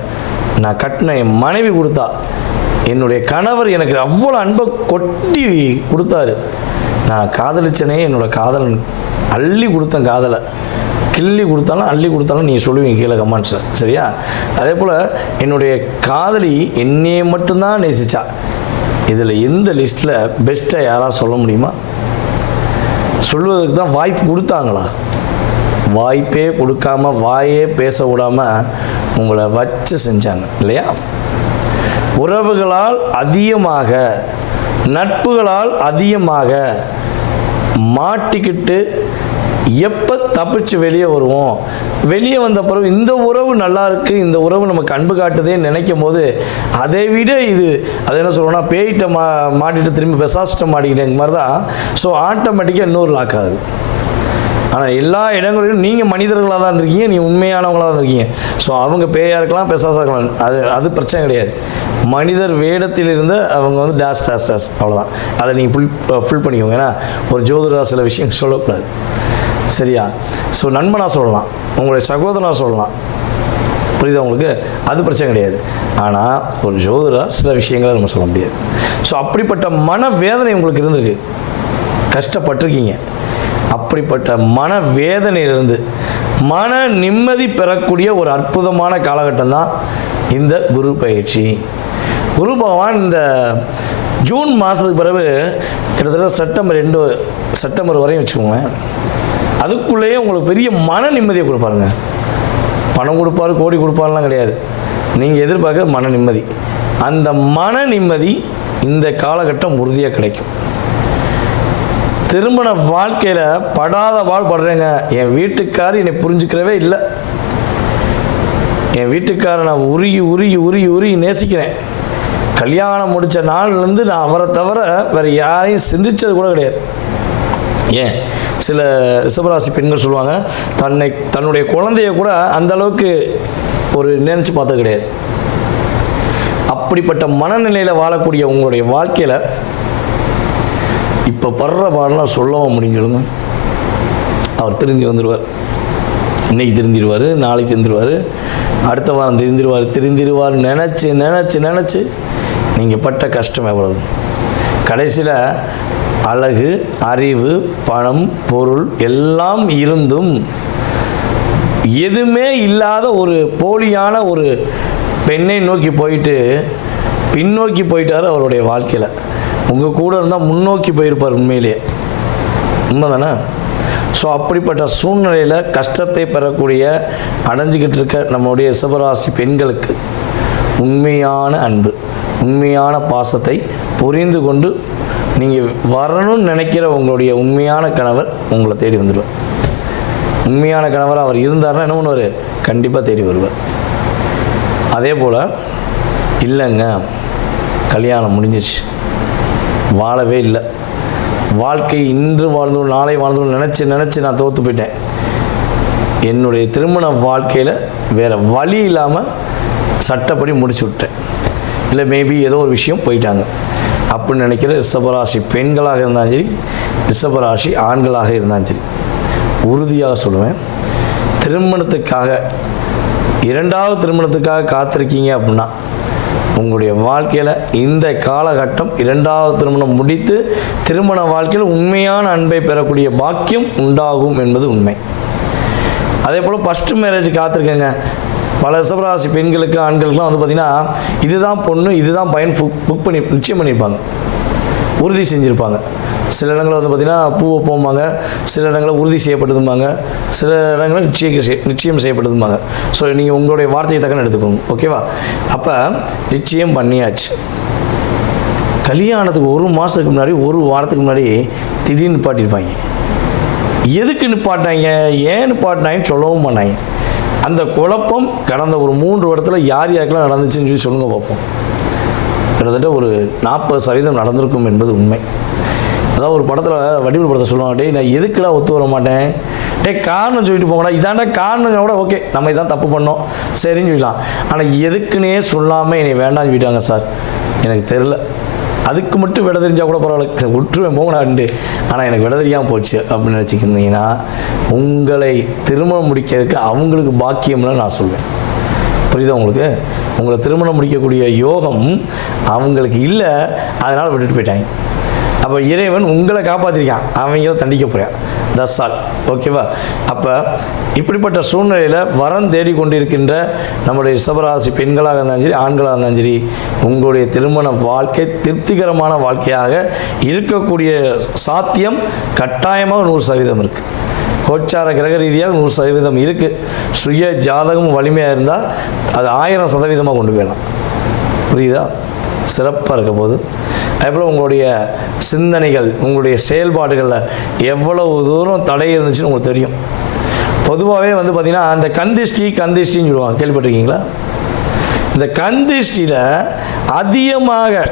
நான் கட்டின என் மனைவி கொடுத்தா, என்னுடைய கணவர் எனக்கு அவ்வளோ அன்பை கொட்டி கொடுத்தாரு. நான் காதலிச்சனே, என்னோடய காதலன் அள்ளி கொடுத்தேன். காதலை கிள்ளி கொடுத்தாலும் அள்ளி கொடுத்தாலும் நீங்கள் சொல்லுவீங்க கீழே கமெண்ட்ஸில், சரியா? அதே போல் என்னுடைய காதலி என்னையை மட்டும்தான் நேசிச்சா. இதில் எந்த லிஸ்ட்டில் பெஸ்ட்டாக யாராவது சொல்ல முடியுமா? சொல்லுவதற்கு தான் வாய்ப்பு கொடுத்தாங்களா? வாய்ப்பே கொடுக்காம, வாயே பேச விடாமல் உங்களை வச்சு செஞ்சாங்க இல்லையா? உறவுகளால் அதிகமாக, நட்புகளால் அதிகமாக மாட்டிக்கிட்டு எப்போ தப்பிச்சு வெளியே வருவோம், வெளியே வந்த பிறகு இந்த உறவு நல்லா இருக்குது, இந்த உறவு நமக்கு அன்பு காட்டுதேன்னு நினைக்கும் போது அதை விட அதை என்ன சொல்லுவோம்னா, பேயிட்ட மாட்டிட்டு திரும்பி பெசாசிட்ட மாட்டிக்கிட்டேங்க மாதிரி தான். ஸோ ஆட்டோமேட்டிக்காக இன்னொரு லாக் ஆகுது. ஆனால் எல்லா இடங்களிலும் நீங்கள் மனிதர்களாக தான் இருந்திருக்கீங்க, நீ உண்மையானவங்களாக தான் இருக்கீங்க. ஸோ அவங்க பேயாக இருக்கலாம், பெசாசாக இருக்கலாம், அது பிரச்சனை கிடையாது. மனிதர் வேடத்தில் இருந்த அவங்க வந்து டேஷ் டேஷ் டேஷ் அவ்வளோதான். அதை நீங்கள் ஃபுல் பண்ணிக்கோங்க. ஏன்னா ஒரு ஜோதிடராக சில விஷயம் சொல்லக்கூடாது, சரியா? ஸோ நண்பனாக சொல்லலாம், உங்களுடைய சகோதரனாக சொல்லலாம், புரியுதா உங்களுக்கு? அது பிரச்சனை கிடையாது. ஆனால் ஒரு ஜோதிடராக சில விஷயங்களை நம்ம சொல்ல முடியாது. ஸோ அப்படிப்பட்ட மனவேதனை உங்களுக்கு இருந்திருக்கு, கஷ்டப்பட்டிருக்கீங்க. அப்படிப்பட்ட மனவேதனையிலிருந்து மன நிம்மதி பெறக்கூடிய ஒரு அற்புதமான காலகட்டம் தான் இந்த குரு பயிற்சி. குரு பகவான் இந்த ஜூன் மாதத்துக்கு பிறகு கிட்டத்தட்ட செப்டம்பர் வரையும் வச்சுக்கோங்க, அதுக்குள்ளேயே உங்களுக்கு பெரிய மன நிம்மதியை கொடுப்பாருங்க. பணம் கொடுப்பாரு, கோடி கொடுப்பாருலாம் கிடையாது. நீங்கள் எதிர்பார்க்க மன நிம்மதி. அந்த மன நிம்மதி இந்த காலகட்டம் உறுதியாக கிடைக்கும். திருமண வாழ்க்கையில் படாத பாடுபடுறேங்க. என் வீட்டுக்காரர் என்னை புரிஞ்சுக்கிறவே இல்லை. என் வீட்டுக்காரரை நான் உருகி உருகி உருகி உருகி நேசிக்கிறேன். கல்யாணம் முடித்த நாள்லேருந்து நான் அவரை தவிர வேறு யாரையும் சிந்தித்தது கூட கிடையாது. ஏன் சில ரிஷபராசி பெண்கள் சொல்லுவாங்க, தன்னுடைய குழந்தைய கூட அந்த அளவுக்கு ஒரு நினைச்சு பார்த்தது கிடையாது. அப்படிப்பட்ட மனநிலையில் வாழக்கூடிய உங்களுடைய வாழ்க்கையில் இப்போ படுற பாடலாம் சொல்லவும் முடிஞ்சிடுங்க. அவர் திருந்தி வந்துடுவார். இன்றைக்கி திருந்திடுவார், நாளைக்கு திருந்திடுவார், அடுத்த வாரம் திருந்திடுவார் நினச்சி நினச்சி நினச்சி நீங்கள் பட்ட கஷ்டம் எவ்வளவு. கடைசியில் அழகு, அறிவு, பணம், பொருள் எல்லாம் இருந்தும் எதுவுமே இல்லாத ஒரு போலியான ஒரு பெண்ணை நோக்கி போயிட்டு பின்னோக்கி போயிட்டார் அவருடைய வாழ்க்கையில். உங்கள் கூட இருந்தால் முன்னோக்கி போயிருப்பார். உண்மையிலேயே உண்மை தானே? ஸோ அப்படிப்பட்ட சூழ்நிலையில் கஷ்டத்தை பெறக்கூடிய அடைஞ்சிக்கிட்டு இருக்க நம்முடைய ரிஷபராசி பெண்களுக்கு உண்மையான அன்பு, உண்மையான பாசத்தை புரிந்து கொண்டு நீங்கள் வரணும்னு நினைக்கிற உங்களுடைய உண்மையான கணவர் உங்களை தேடி வந்துடுவார். உண்மையான கணவர் அவர் இருந்தார்னா என்ன பண்ணுவார்? கண்டிப்பாக தேடி வருவார். அதே போல் இல்லைங்க கல்யாணம் முடிஞ்சிச்சு, வாழவே இல்லை, வாழ்க்கை இன்று வாழ்ந்தோம் நாளை வாழ்ந்தோம் நினச்சி நான் தோற்று போயிட்டேன், என்னுடைய திருமண வாழ்க்கையில் வேறு வழி இல்லாமல் சட்டப்படி முடிச்சு விட்டேன், இல்லை மேபி ஏதோ ஒரு விஷயம் போயிட்டாங்க, அப்படின்னு நினைக்கிற ரிஷபராசி பெண்களாக இருந்தாலும் சரி, ரிஷபராசி ஆண்களாக இருந்தாலும் சரி, உறுதியாக சொல்லுவேன், திருமணத்துக்காக, இரண்டாவது திருமணத்துக்காக காத்திருக்கீங்க அப்படின்னா உங்களுடைய வாழ்க்கையில் இந்த காலகட்டம் இரண்டாவது திருமணம் முடித்து திருமண வாழ்க்கையில் உண்மையான அன்பை பெறக்கூடிய பாக்கியம் உண்டாகும் என்பது உண்மை. அதே போல் ஃபஸ்ட்டு மேரேஜ் காத்திருக்கேங்க. பல ரிஷபராசி பெண்களுக்கு ஆண்களுக்கெலாம் வந்து பார்த்திங்கன்னா இதுதான் பொண்ணு இதுதான் பையன் புக் பண்ணி நிச்சயம் பண்ணியிருப்பாங்க, உறுதி செஞ்சுருப்பாங்க. சில இடங்களில் வந்து பார்த்திங்கன்னா பூவை போம்பாங்க, சில இடங்களில் உறுதி செய்யப்பட்டதும்பாங்க, சில இடங்களில் நிச்சயம் செய்யப்பட்டதும்பாங்க. ஸோ நீங்கள் உங்களுடைய வார்த்தையை தக்கன்னு எடுத்துக்கோங்க, ஓகேவா? அப்போ நிச்சயம் பண்ணியாச்சு. கல்யாணத்துக்கு ஒரு மாதத்துக்கு முன்னாடி, ஒரு வாரத்துக்கு முன்னாடி திடீர்னு நிப்பாட்டியிருப்பாங்க. எதுக்கு நிப்பாட்டினாங்க, ஏன் நிப்பாட்டினாங்கன்னு சொல்லவும் மாட்டாங்க. அந்த குழப்பம் கடந்த ஒரு 3 வருடத்தில் யார் யாருக்கெல்லாம் நடந்துச்சுன்னு சொல்லி சொல்லுங்கள் பார்ப்போம். கிட்டத்தட்ட ஒரு 40% நடந்திருக்கும் என்பது உண்மை. அதாவது ஒரு படத்தில் வடிவில் படத்தை சொல்லுவாங்க, டே நான் எதுக்குடா ஒத்து வர மாட்டேன், டே காரணம் சொல்லிட்டு போங்கடா, இதாண்டா காரணங்க கூட ஓகே நம்ம இதான் தப்பு பண்ணோம் சரின்னு சொல்லலாம். ஆனால் எதுக்குன்னே சொல்லாமல் என்னை வேண்டாம்னு சொல்லிட்டாங்க சார், எனக்கு தெரில, அதுக்கு மட்டும் விட தெரிஞ்சால் கூட பரவாயில்ல விட்டுருவேன் போங்கடாண்டு, ஆனால் எனக்கு விட தெரியாமல் போச்சு அப்படின்னு நினச்சிக்கிருந்தீங்கன்னா உங்களை திருமணம் முடிக்கிறதுக்கு அவங்களுக்கு பாக்கியம்னு நான் சொல்வேன். புரியுதா உங்களுக்கு? உங்களை திருமணம் முடிக்கக்கூடிய யோகம் அவங்களுக்கு இல்லை, அதனால் விட்டுட்டு போயிட்டாங்க. அப்போ இறைவன் உங்களை காப்பாற்றிருக்கான், அவங்கள தண்டிக்க போகிறான். தட்ஸ் ஆல், ஓகேவா? அப்போ இப்படிப்பட்ட சூழ்நிலையில் வரம் தேடிக்கொண்டிருக்கின்ற நம்முடைய ரிஷபராசி பெண்களாக இருந்தாலும் சரி, ஆண்களாக இருந்தாலும் சரி, உங்களுடைய திருமண வாழ்க்கை திருப்திகரமான வாழ்க்கையாக இருக்கக்கூடிய சாத்தியம் கட்டாயமாக 100% இருக்குது. கோச்சார கிரக ரீதியாக 100% இருக்குது. சுய ஜாதகமும் வலிமையாக இருந்தால் அது 1000% கொண்டு போயிடலாம். புரியுதா? சிறப்பாக இருக்க போது. அதேபோல் உங்களுடைய சிந்தனைகள், உங்களுடைய செயல்பாடுகளில் எவ்வளவு தூரம் தடை இருந்துச்சுன்னு உங்களுக்கு தெரியும். பொதுவாகவே வந்து பார்த்திங்கன்னா அந்த கந்திஷ்டின்னு சொல்லுவாங்க, கேள்விப்பட்டிருக்கீங்களா? இந்த கந்திஷ்டியில் அதிகமாக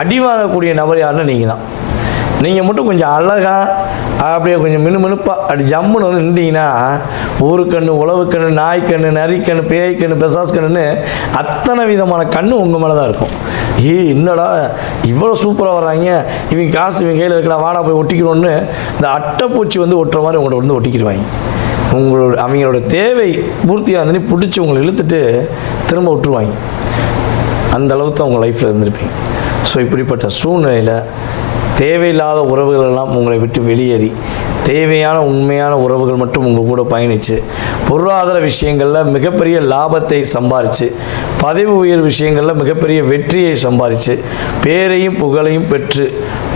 அடி வாங்கக்கூடிய நபர் யாருன்னா நீங்கள் தான். நீங்கள் மட்டும் கொஞ்சம் அழகாக அப்படியே கொஞ்சம் மினுமினுப்பாக அப்படி ஜம்முன்னு வந்து நின்றீங்கன்னா ஊருக்கண்ணு, உழவுக்கண்ணு, நாய்க்கண்ணு, நரிக்கண்ணு, பேய்க்கண்ணு, பெசாஸ்கண்ணுன்னு அத்தனை விதமான கண்ணு உங்கள் மேலே தான் இருக்கும். என்னடா இவ்வளோ சூப்பராக வர்றாங்க, இவங்க காசு இவங்க கையில் இருக்கடா, வாடா போய் ஒட்டிக்கிறோன்னு இந்த அட்டைப்பூச்சி வந்து ஒட்டுற மாதிரி உங்களோட வந்து ஒட்டிக்கிடுவாங்க. அவங்களோட தேவை பூர்த்தியாக இருந்துன்னு பிடிச்சி உங்களை இழுத்துட்டு திரும்ப விட்டுருவாங்க. அந்த அளவுக்கு தான் உங்கள் லைஃப்பில் இருந்திருப்பீங்க. ஸோ இப்படிப்பட்ட சூழ்நிலையில் தேவையில்லாத உறவுகள் எல்லாம் உங்களை விட்டு வெளியேறி தேவையான உண்மையான உறவுகள் மட்டும் உங்கள் கூட பயணித்து பொருளாதார விஷயங்களில் மிகப்பெரிய லாபத்தை சம்பாரித்து, பதவி உயர் விஷயங்களில் மிகப்பெரிய வெற்றியை சம்பாரித்து, பேரையும் புகழையும் பெற்று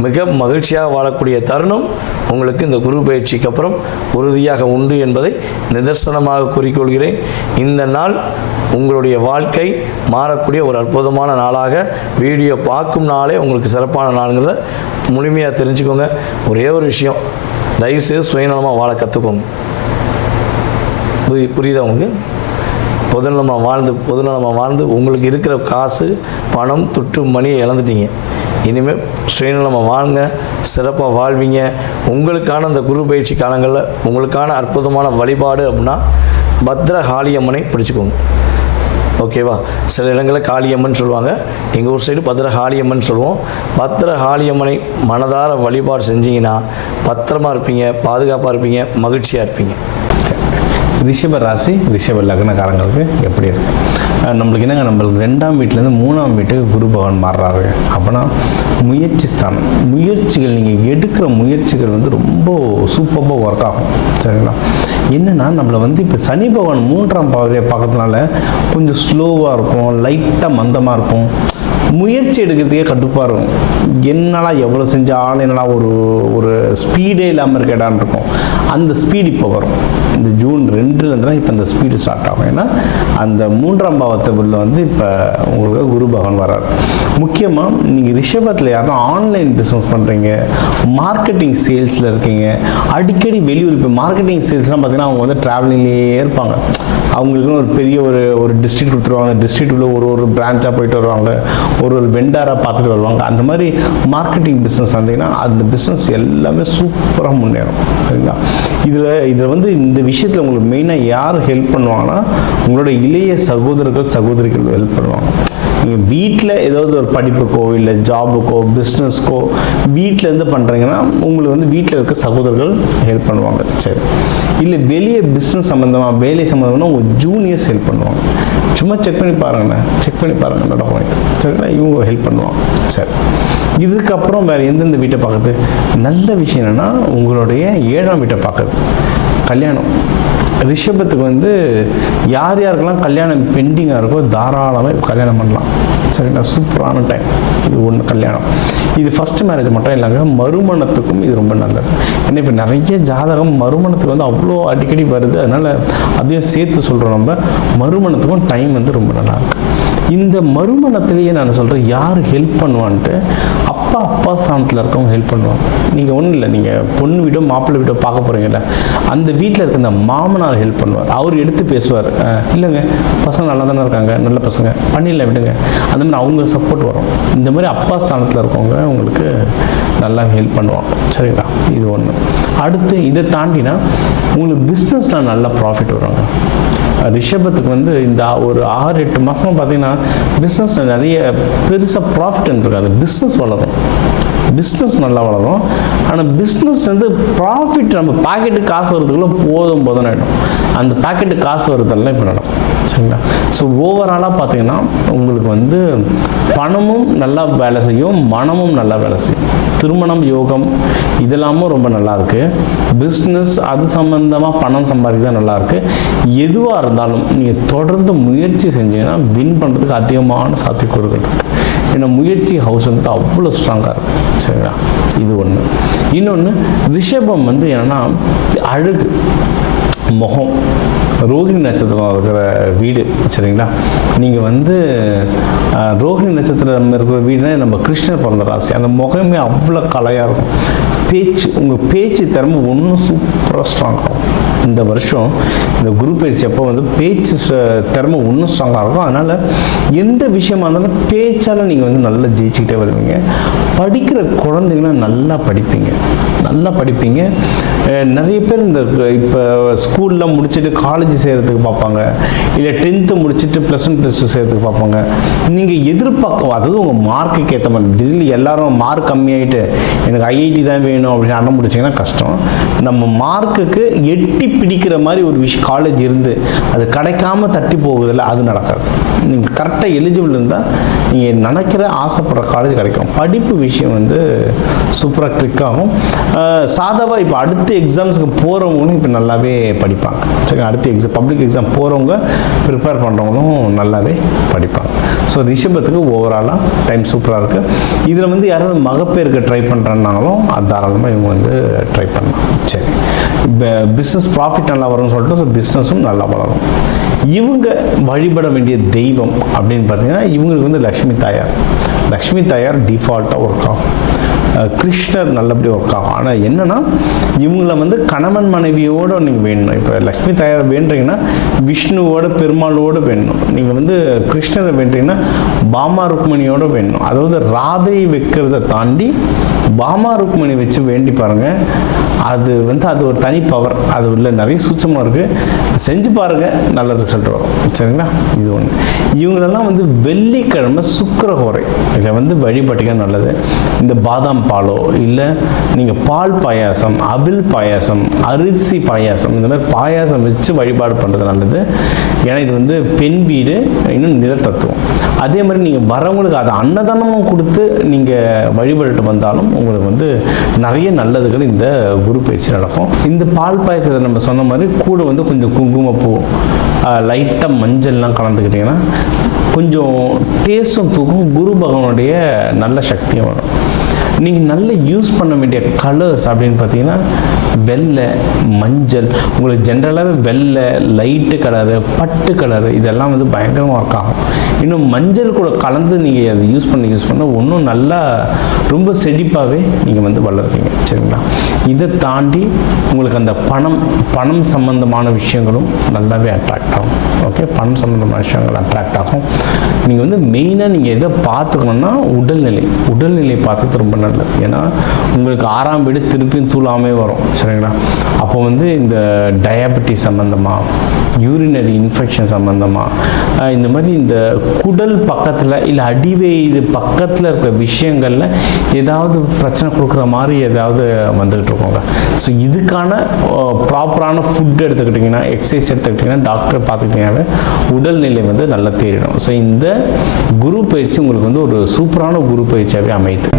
மிக மகிழ்ச்சியாக வாழக்கூடிய தருணம் உங்களுக்கு இந்த குரு பயிற்சிக்கு அப்புறம் உறுதியாக உண்டு என்பதை நிதர்சனமாக கூறிக்கொள்கிறேன். இந்த நாள் உங்களுடைய வாழ்க்கை மாறக்கூடிய ஒரு அற்புதமான நாளாக, வீடியோ பார்க்கும் நாளே உங்களுக்கு சிறப்பான நாளுங்கிறத முழுமையாக தெரிஞ்சுக்கோங்க. ஒரே ஒரு விஷயம், தயவுசெய்து சுயநலமாக வாழ கற்றுக்கோங்க. புரியுதா உங்களுக்கு? பொதுநலமாக வாழ்ந்து உங்களுக்கு இருக்கிற காசு, பணம், துட்டு, மணியை இழந்துட்டீங்க. இனிமேல் சுயநலமாக வாழுங்க, சிறப்பாக வாழ்வீங்க. உங்களுக்கான அந்த குரு பயிற்சி காலங்களில் உங்களுக்கான அற்புதமான வழிபாடு அப்படின்னா பத்ரகாளியம்மனை பிடிச்சிக்கோங்க, ஓகேவா? சில இடங்களில் காளியம்மன் சொல்லுவாங்க, எங்கள் ஊர் சைடு பத்ரகாளியம்மன் சொல்லுவோம். பத்ரகாளியம்மனை மனதார வழிபாடு செஞ்சீங்கன்னா பத்திரமா இருப்பீங்க, பாதுகாப்பாக இருப்பீங்க, மகிழ்ச்சியாக இருப்பீங்க. ரிஷப ராசி ரிஷப லக்னக்காரங்களுக்கு எப்படி இருக்குது? நம்மளுக்கு என்னங்க, நம்மளுக்கு 2ஆம் வீட்டிலேருந்து 3ஆம் வீட்டுக்கு குரு பகவான் மாறுறாரு. அப்போனா முயற்சி ஸ்தானம், முயற்சிகள், நீங்கள் எடுக்கிற முயற்சிகள் வந்து ரொம்ப சூப்பராக ஒர்க் ஆகும். சரிங்களா? என்னென்னா நம்மளை வந்து இப்போ சனி பகவான் 3ஆம் பாவரையை பார்க்கறதுனால கொஞ்சம் ஸ்லோவாக இருக்கும், லைட்டாக மந்தமாக இருக்கும், முயற்சி எடுக்கிறதுக்கே கட்டுப்பாக இருக்கும். என்னடா எவ்வளோ செஞ்சாலும் என்னடா ஒரு ஸ்பீடே இல்லாமல் இருக்கடான்னு இருக்கும். அந்த ஸ்பீடு இப்போ வரும். இந்த ஜூன் 2 இப்போ அந்த ஸ்பீடு ஸ்டார்ட் ஆகும். ஏன்னா அந்த 3ஆம் பாவத்தை உள்ள வந்து இப்போ உங்களுக்கு குரு பகவான் வராரு. முக்கியமாக நீங்கள் ரிஷபத்தில் யாரும் ஆன்லைன் பிஸ்னஸ் பண்ணுறீங்க, மார்க்கெட்டிங் சேல்ஸில் இருக்கீங்க, அடிக்கடி வெளியூர், இப்போ மார்க்கெட்டிங் சேல்ஸ்லாம் பார்த்தீங்கன்னா அவங்க வந்து ட்ராவலிங்லேயே இருப்பாங்க. அவங்களுக்குன்னு ஒரு பெரிய ஒரு டிஸ்ட்ரிக்ட் கொடுத்துருவாங்க, டிஸ்ட்ரிக்டில் ஒரு பிரான்ச்சாக போயிட்டு வருவாங்க, ஒரு வெண்டாராக பார்த்துட்டு வருவாங்க. அந்த மாதிரி மார்க்கெட்டிங் பிஸ்னஸ் வந்தீங்கன்னா அந்த பிஸ்னஸ் எல்லாமே சூப்பராக முன்னேறும். சரிங்களா? இதில் வந்து இந்த விஷயத்தில் உங்களுக்கு மெயினாக யார் ஹெல்ப் பண்ணுவாங்கன்னா உங்களோட இளைய சகோதரிகள் ஹெல்ப் பண்ணுவாங்க. நீங்கள் வீட்டில் ஏதாவது ஒரு படிப்புக்கோ இல்லை ஜாபுக்கோ பிஸ்னஸ்க்கோ வீட்டிலேருந்து பண்ணுறீங்கன்னா உங்களுக்கு வந்து வீட்டில் இருக்க சகோதரர்கள் ஹெல்ப் பண்ணுவாங்க. சரி, இல்லை வெளியே பிஸ்னஸ் சம்மந்தமாக வேலை சம்மந்தமாக உங்கள் ஜூனியர்ஸ் ஹெல்ப் பண்ணுவாங்க. சும்மா செக் பண்ணி பாருங்கள் நடக்கும். சரிங்களா? இவங்க ஹெல்ப் பண்ணுவாங்க. சரி, இதுக்கப்புறம் வேறு எந்தெந்த வீட்டை பார்க்குறது? நல்ல விஷயம் என்னென்னா உங்களுடைய 7ஆம் வீட்டை பார்க்குறது. கல்யாணம் ரிஷபத்துக்கு வந்து யார் யாருக்கெல்லாம் கல்யாணம் பெண்டிங்காக இருக்கோ தாராளமாக கல்யாணம் பண்ணலாம். சரிங்களா? சூப்பரான டைம் இது ஒன்று கல்யாணம். இது ஃபஸ்ட்டு மேரேஜ் மட்டும் இல்லைங்க, மறுமணத்துக்கும் இது ரொம்ப நல்லது. ஏன்னா இப்போ நிறைய ஜாதகம் மறுமணத்துக்கு வந்து அவ்வளோ அடிக்கடி வருது. அதனால் அதையும் சேர்த்து சொல்கிறோம். நம்ம மறுமணத்துக்கும் டைம் வந்து ரொம்ப நல்லாயிருக்கு. இந்த மறுமணத்திலேயே நான் சொல்கிறேன் யார் ஹெல்ப் பண்ணுவான்ட்டு அப்பா ஸ்தானத்தில் இருக்கவங்க ஹெல்ப் பண்ணுவாங்க. நீங்கள் ஒன்றும் இல்லை, நீங்கள் பொண்ணு வீடோ மாப்பிள்ளை வீடோ பார்க்க போகிறீங்கல்ல, அந்த வீட்டில் இருக்க இந்த மாமனார் ஹெல்ப் பண்ணுவார். அவர் எடுத்து பேசுவார், இல்லைங்க பசங்க நல்லா தானே இருக்காங்க, நல்ல பசங்க பண்ணிடலாம் விடுங்க, அந்த மாதிரி அவங்க சப்போர்ட் வரும். இந்த மாதிரி அப்பா ஸ்தானத்தில் இருக்கவங்க உங்களுக்கு நல்லா ஹெல்ப் பண்ணுவாங்க. சரிங்களா? இது ஒன்று. அடுத்து இதை தாண்டினா உங்களுக்கு பிஸ்னஸில் நல்ல ப்ராஃபிட் வருவாங்க. ரிஷபத்துக்கு வந்து இந்த ஒரு 6-8 மாதமாக பார்த்தீங்கன்னா பிஸ்னஸில் நிறைய பெருசாக ப்ராஃபிட் இருக்காது. பிஸ்னஸ் வளரும், பிஸ்னஸ் நல்லா வளரும். ஆனால் பிஸ்னஸ் வந்து ப்ராஃபிட் நம்ம பாக்கெட்டுக்கு காசு வரதுக்குள்ளே போதும் ஆகிடும். அந்த பாக்கெட்டு காசு வருதெல்லாம் இப்போ நடக்கும். சரிங்களா? ஸோ ஓவராலாக பார்த்தீங்கன்னா உங்களுக்கு வந்து பணமும் நல்லா வேலை செய்யும், மனமும் நல்லா வேலை செய்யும். திருமணம் யோகம் இதெல்லாமும் ரொம்ப நல்லாயிருக்கு. பிஸ்னஸ் அது சம்மந்தமாக பணம் சம்பாதிக்க நல்லாயிருக்கு. எதுவாக இருந்தாலும் நீங்கள் தொடர்ந்து முயற்சி செஞ்சீங்கன்னா வின் பண்ணுறதுக்கு அதிகமான சாத்தியக்கூறுகள் இருக்குது. ஏன்னா முயற்சி ஹவுஸ் வந்து அவ்வளோ ஸ்ட்ராங்காக இருக்குது. சரிங்களா? இது ஒன்று. இன்னொன்று ரிஷபம் வந்து என்னென்னா அழகு, முகம், ரோகிணி நட்சத்திரம் இருக்கிற வீடு. சரிங்களா? நீங்கள் வந்து ரோகிணி நட்சத்திரம் இருக்கிற வீடுனா நம்ம கிருஷ்ணர் பிறந்த ராசி. அந்த முகமே அவ்வளோ கலையாக இருக்கும். உங்கள் பேச்சு திறமை இன்னும் சூப்பராக ஸ்ட்ராங் ஆகும். இந்த வருஷம் இந்த குரு பயிற்சி அப்போ வந்து பேச்சு திறமை இன்னும் ஸ்ட்ராங்காக இருக்கும். அதனால் எந்த விஷயமா இருந்தாலும் பேச்சால் நீங்கள் வந்து நல்லா ஜெயிச்சுக்கிட்டே வருவீங்க. படிக்கிற குழந்தைங்களாம் நல்லா படிப்பீங்க. நிறைய பேர் இந்த இப்போ ஸ்கூல்லாம் முடிச்சுட்டு காலேஜ் சேர்கிறதுக்கு பார்ப்பாங்க, இல்லை 10th முடிச்சுட்டு +1 +2 சேர்கிறதுக்கு பார்ப்பாங்க. நீங்கள் எதிர்பார்க்க, அதாவது உங்கள் மார்க்குக்கு ஏற்ற மாதிரி திடீர்னு எல்லாரும் மார்க் கம்மியாகிட்டு எனக்கு ஐஐடி தான் வேணும் அப்படின்னு அடம் பிடிச்சிங்கன்னா கஷ்டம். நம்ம மார்க்குக்கு எட்டி பிடிக்கிற மாதிரி ஒரு காலேஜ் இருந்து அது கிடைக்காம தட்டி போகுதில்ல, அது நடக்காது. நீங்கள் கரெக்டாக எலிஜிபிள் இருந்தால் நீங்கள் நினைக்கிற ஆசைப்படுற காலேஜ் கிடைக்கும். படிப்பு விஷயம் வந்து சூப்பராக கிளிக் ஆகும். சாதாவாக இப்போ அடுத்த எக்ஸாம்ஸுக்கு போகிறவங்களும் இப்போ நல்லாவே படிப்பாங்க. சரி, அடுத்த பப்ளிக் எக்ஸாம் போகிறவங்க ப்ரிப்பேர் பண்ணுறவங்களும் நல்லாவே படிப்பாங்க. ஸோ ரிஷபத்துக்கு ஓவராலாக டைம் சூப்பராக இருக்குது. இதில் வந்து யாராவது மகப்பேருக்கு ட்ரை பண்ணுறாங்கனாலும் அது தாராளமாக இவங்க வந்து ட்ரை பண்ணலாம். சரி, இப்போ பிஸ்னஸ் ப்ராஃபிட் நல்லா வரும்னு சொல்லிட்டு ஸோ பிஸ்னஸும் நல்லா வளரும். இவங்க வழிபட வேண்டிய தெய்வம் அப்படின்னு பார்த்தீங்கன்னா இவங்களுக்கு வந்து லக்ஷ்மி தாயார் டிஃபால்ட்டாக ஒர்க் ஆகும். கிருஷ்ணர் நல்லபடியாக ஒர்க் ஆகும். ஆனால் என்னென்னா இவங்கள வந்து கணவன் மனைவியோடு நீங்கள் வேணும். இப்போ லக்ஷ்மி தாயார் வேண்டுறீங்கன்னா விஷ்ணுவோட பெருமாளோடு வேணும். நீங்கள் வந்து கிருஷ்ணரை வேண்டுறீங்கன்னா பாமா ருக்மணியோடு வேணும். அதாவது ராதை வைக்கிறத தாண்டி பாமா ருக்மணி வச்சு வேண்டி பாருங்கள். அது வந்து அது ஒரு தனி பவர். அது உள்ள நிறைய சூட்சமாக இருக்குது. செஞ்சு பாருங்கள், நல்ல ரிசல்ட் வரும். சரிங்களா? இது ஒன்று. இவங்களெல்லாம் வந்து வெள்ளிக்கிழமை சுக்கிரஹோரை இதில் வந்து வழிபட்டிங்கன்னா நல்லது. இந்த பாதாம் பாலோ இல்லை நீங்கள் பால் பாயாசம், அவில் பாயாசம், அரிசி பாயாசம், இந்த மாதிரி பாயாசம் வச்சு வழிபாடு பண்ணுறது நல்லது. ஏன்னா இது வந்து பெண் வீடு, இன்னும் நிலத்தத்துவம். அதே மாதிரி நீங்கள் வரவங்களுக்கு அதை அன்னதானமும் கொடுத்து நீங்கள் வழிபட்டு வந்தாலும் உங்களுக்கு வந்து நிறைய நல்லதுகள் இந்த குரு பயிற்சி நடக்கும். இந்த பால் பாயசத்தை நம்ம சொன்ன மாதிரி கூட வந்து கொஞ்சம் குங்குமப்பூ, லைட்டாக மஞ்சள்லாம் கலந்துக்கிட்டிங்கன்னா கொஞ்சம் டேஸ்ட்டும் தூக்கும், குரு பகவானுடைய நல்ல சக்தியும் வரும். நீங்கள் நல்ல யூஸ் பண்ண வேண்டிய கலர்ஸ் அப்படின்னு பார்த்தீங்கன்னா வெள்ளை, மஞ்சள். உங்களுக்கு ஜென்ரலாகவே வெள்ளை, லைட்டு கலரு, பட்டு கலரு இதெல்லாம் வந்து பயங்கரமாக ஒர்க் ஆகும். இன்னும் மஞ்சள் கூட கலந்து நீங்கள் அதை யூஸ் பண்ண இன்னும் நல்லா ரொம்ப செழிப்பாகவே நீங்கள் வந்து வளர்றீங்க. சரிங்களா? இதை தாண்டி உங்களுக்கு அந்த பணம் சம்பந்தமான விஷயங்களும் நல்லாவே அட்ராக்ட் ஆகும். ஓகே, பணம் சம்பந்தமான விஷயங்கள் அட்ராக்ட் ஆகும். நீங்கள் வந்து மெயினாக நீங்கள் எதை பார்த்துக்கணுன்னா உடல்நிலை பார்த்துக்கிறது ரொம்ப நல்லது. ஏன்னா உங்களுக்கு 6ஆம் வீடு திருப்பியும் தூளாமே வரும். சரிங்களா? அப்போ வந்து இந்த டயபெட்டிஸ் சம்மந்தமாக, யூரினரி இன்ஃபெக்ஷன் சம்மந்தமாக, இந்த மாதிரி இந்த குடல் பக்கத்தில் இல்லை அடிவயிறு பக்கத்தில் இருக்கிற விஷயங்களில் ஏதாவது பிரச்சனை கொடுக்குற மாதிரி ஏதாவது வந்துக்கிட்டு இருக்கோங்க. ஸோ இதுக்கான ப்ராப்பரான ஃபுட் எடுத்துக்கிட்டிங்கன்னா, எக்ஸசைஸ் எடுத்துக்கிட்டிங்கன்னா, டாக்டரை பார்த்துக்கிட்டிங்கனாவே உடல்நிலை வந்து நல்லா தேறிடும். ஸோ இந்த குரு பயிற்சி உங்களுக்கு வந்து ஒரு சூப்பரான குரு பயிற்சியாகவே அமையுது.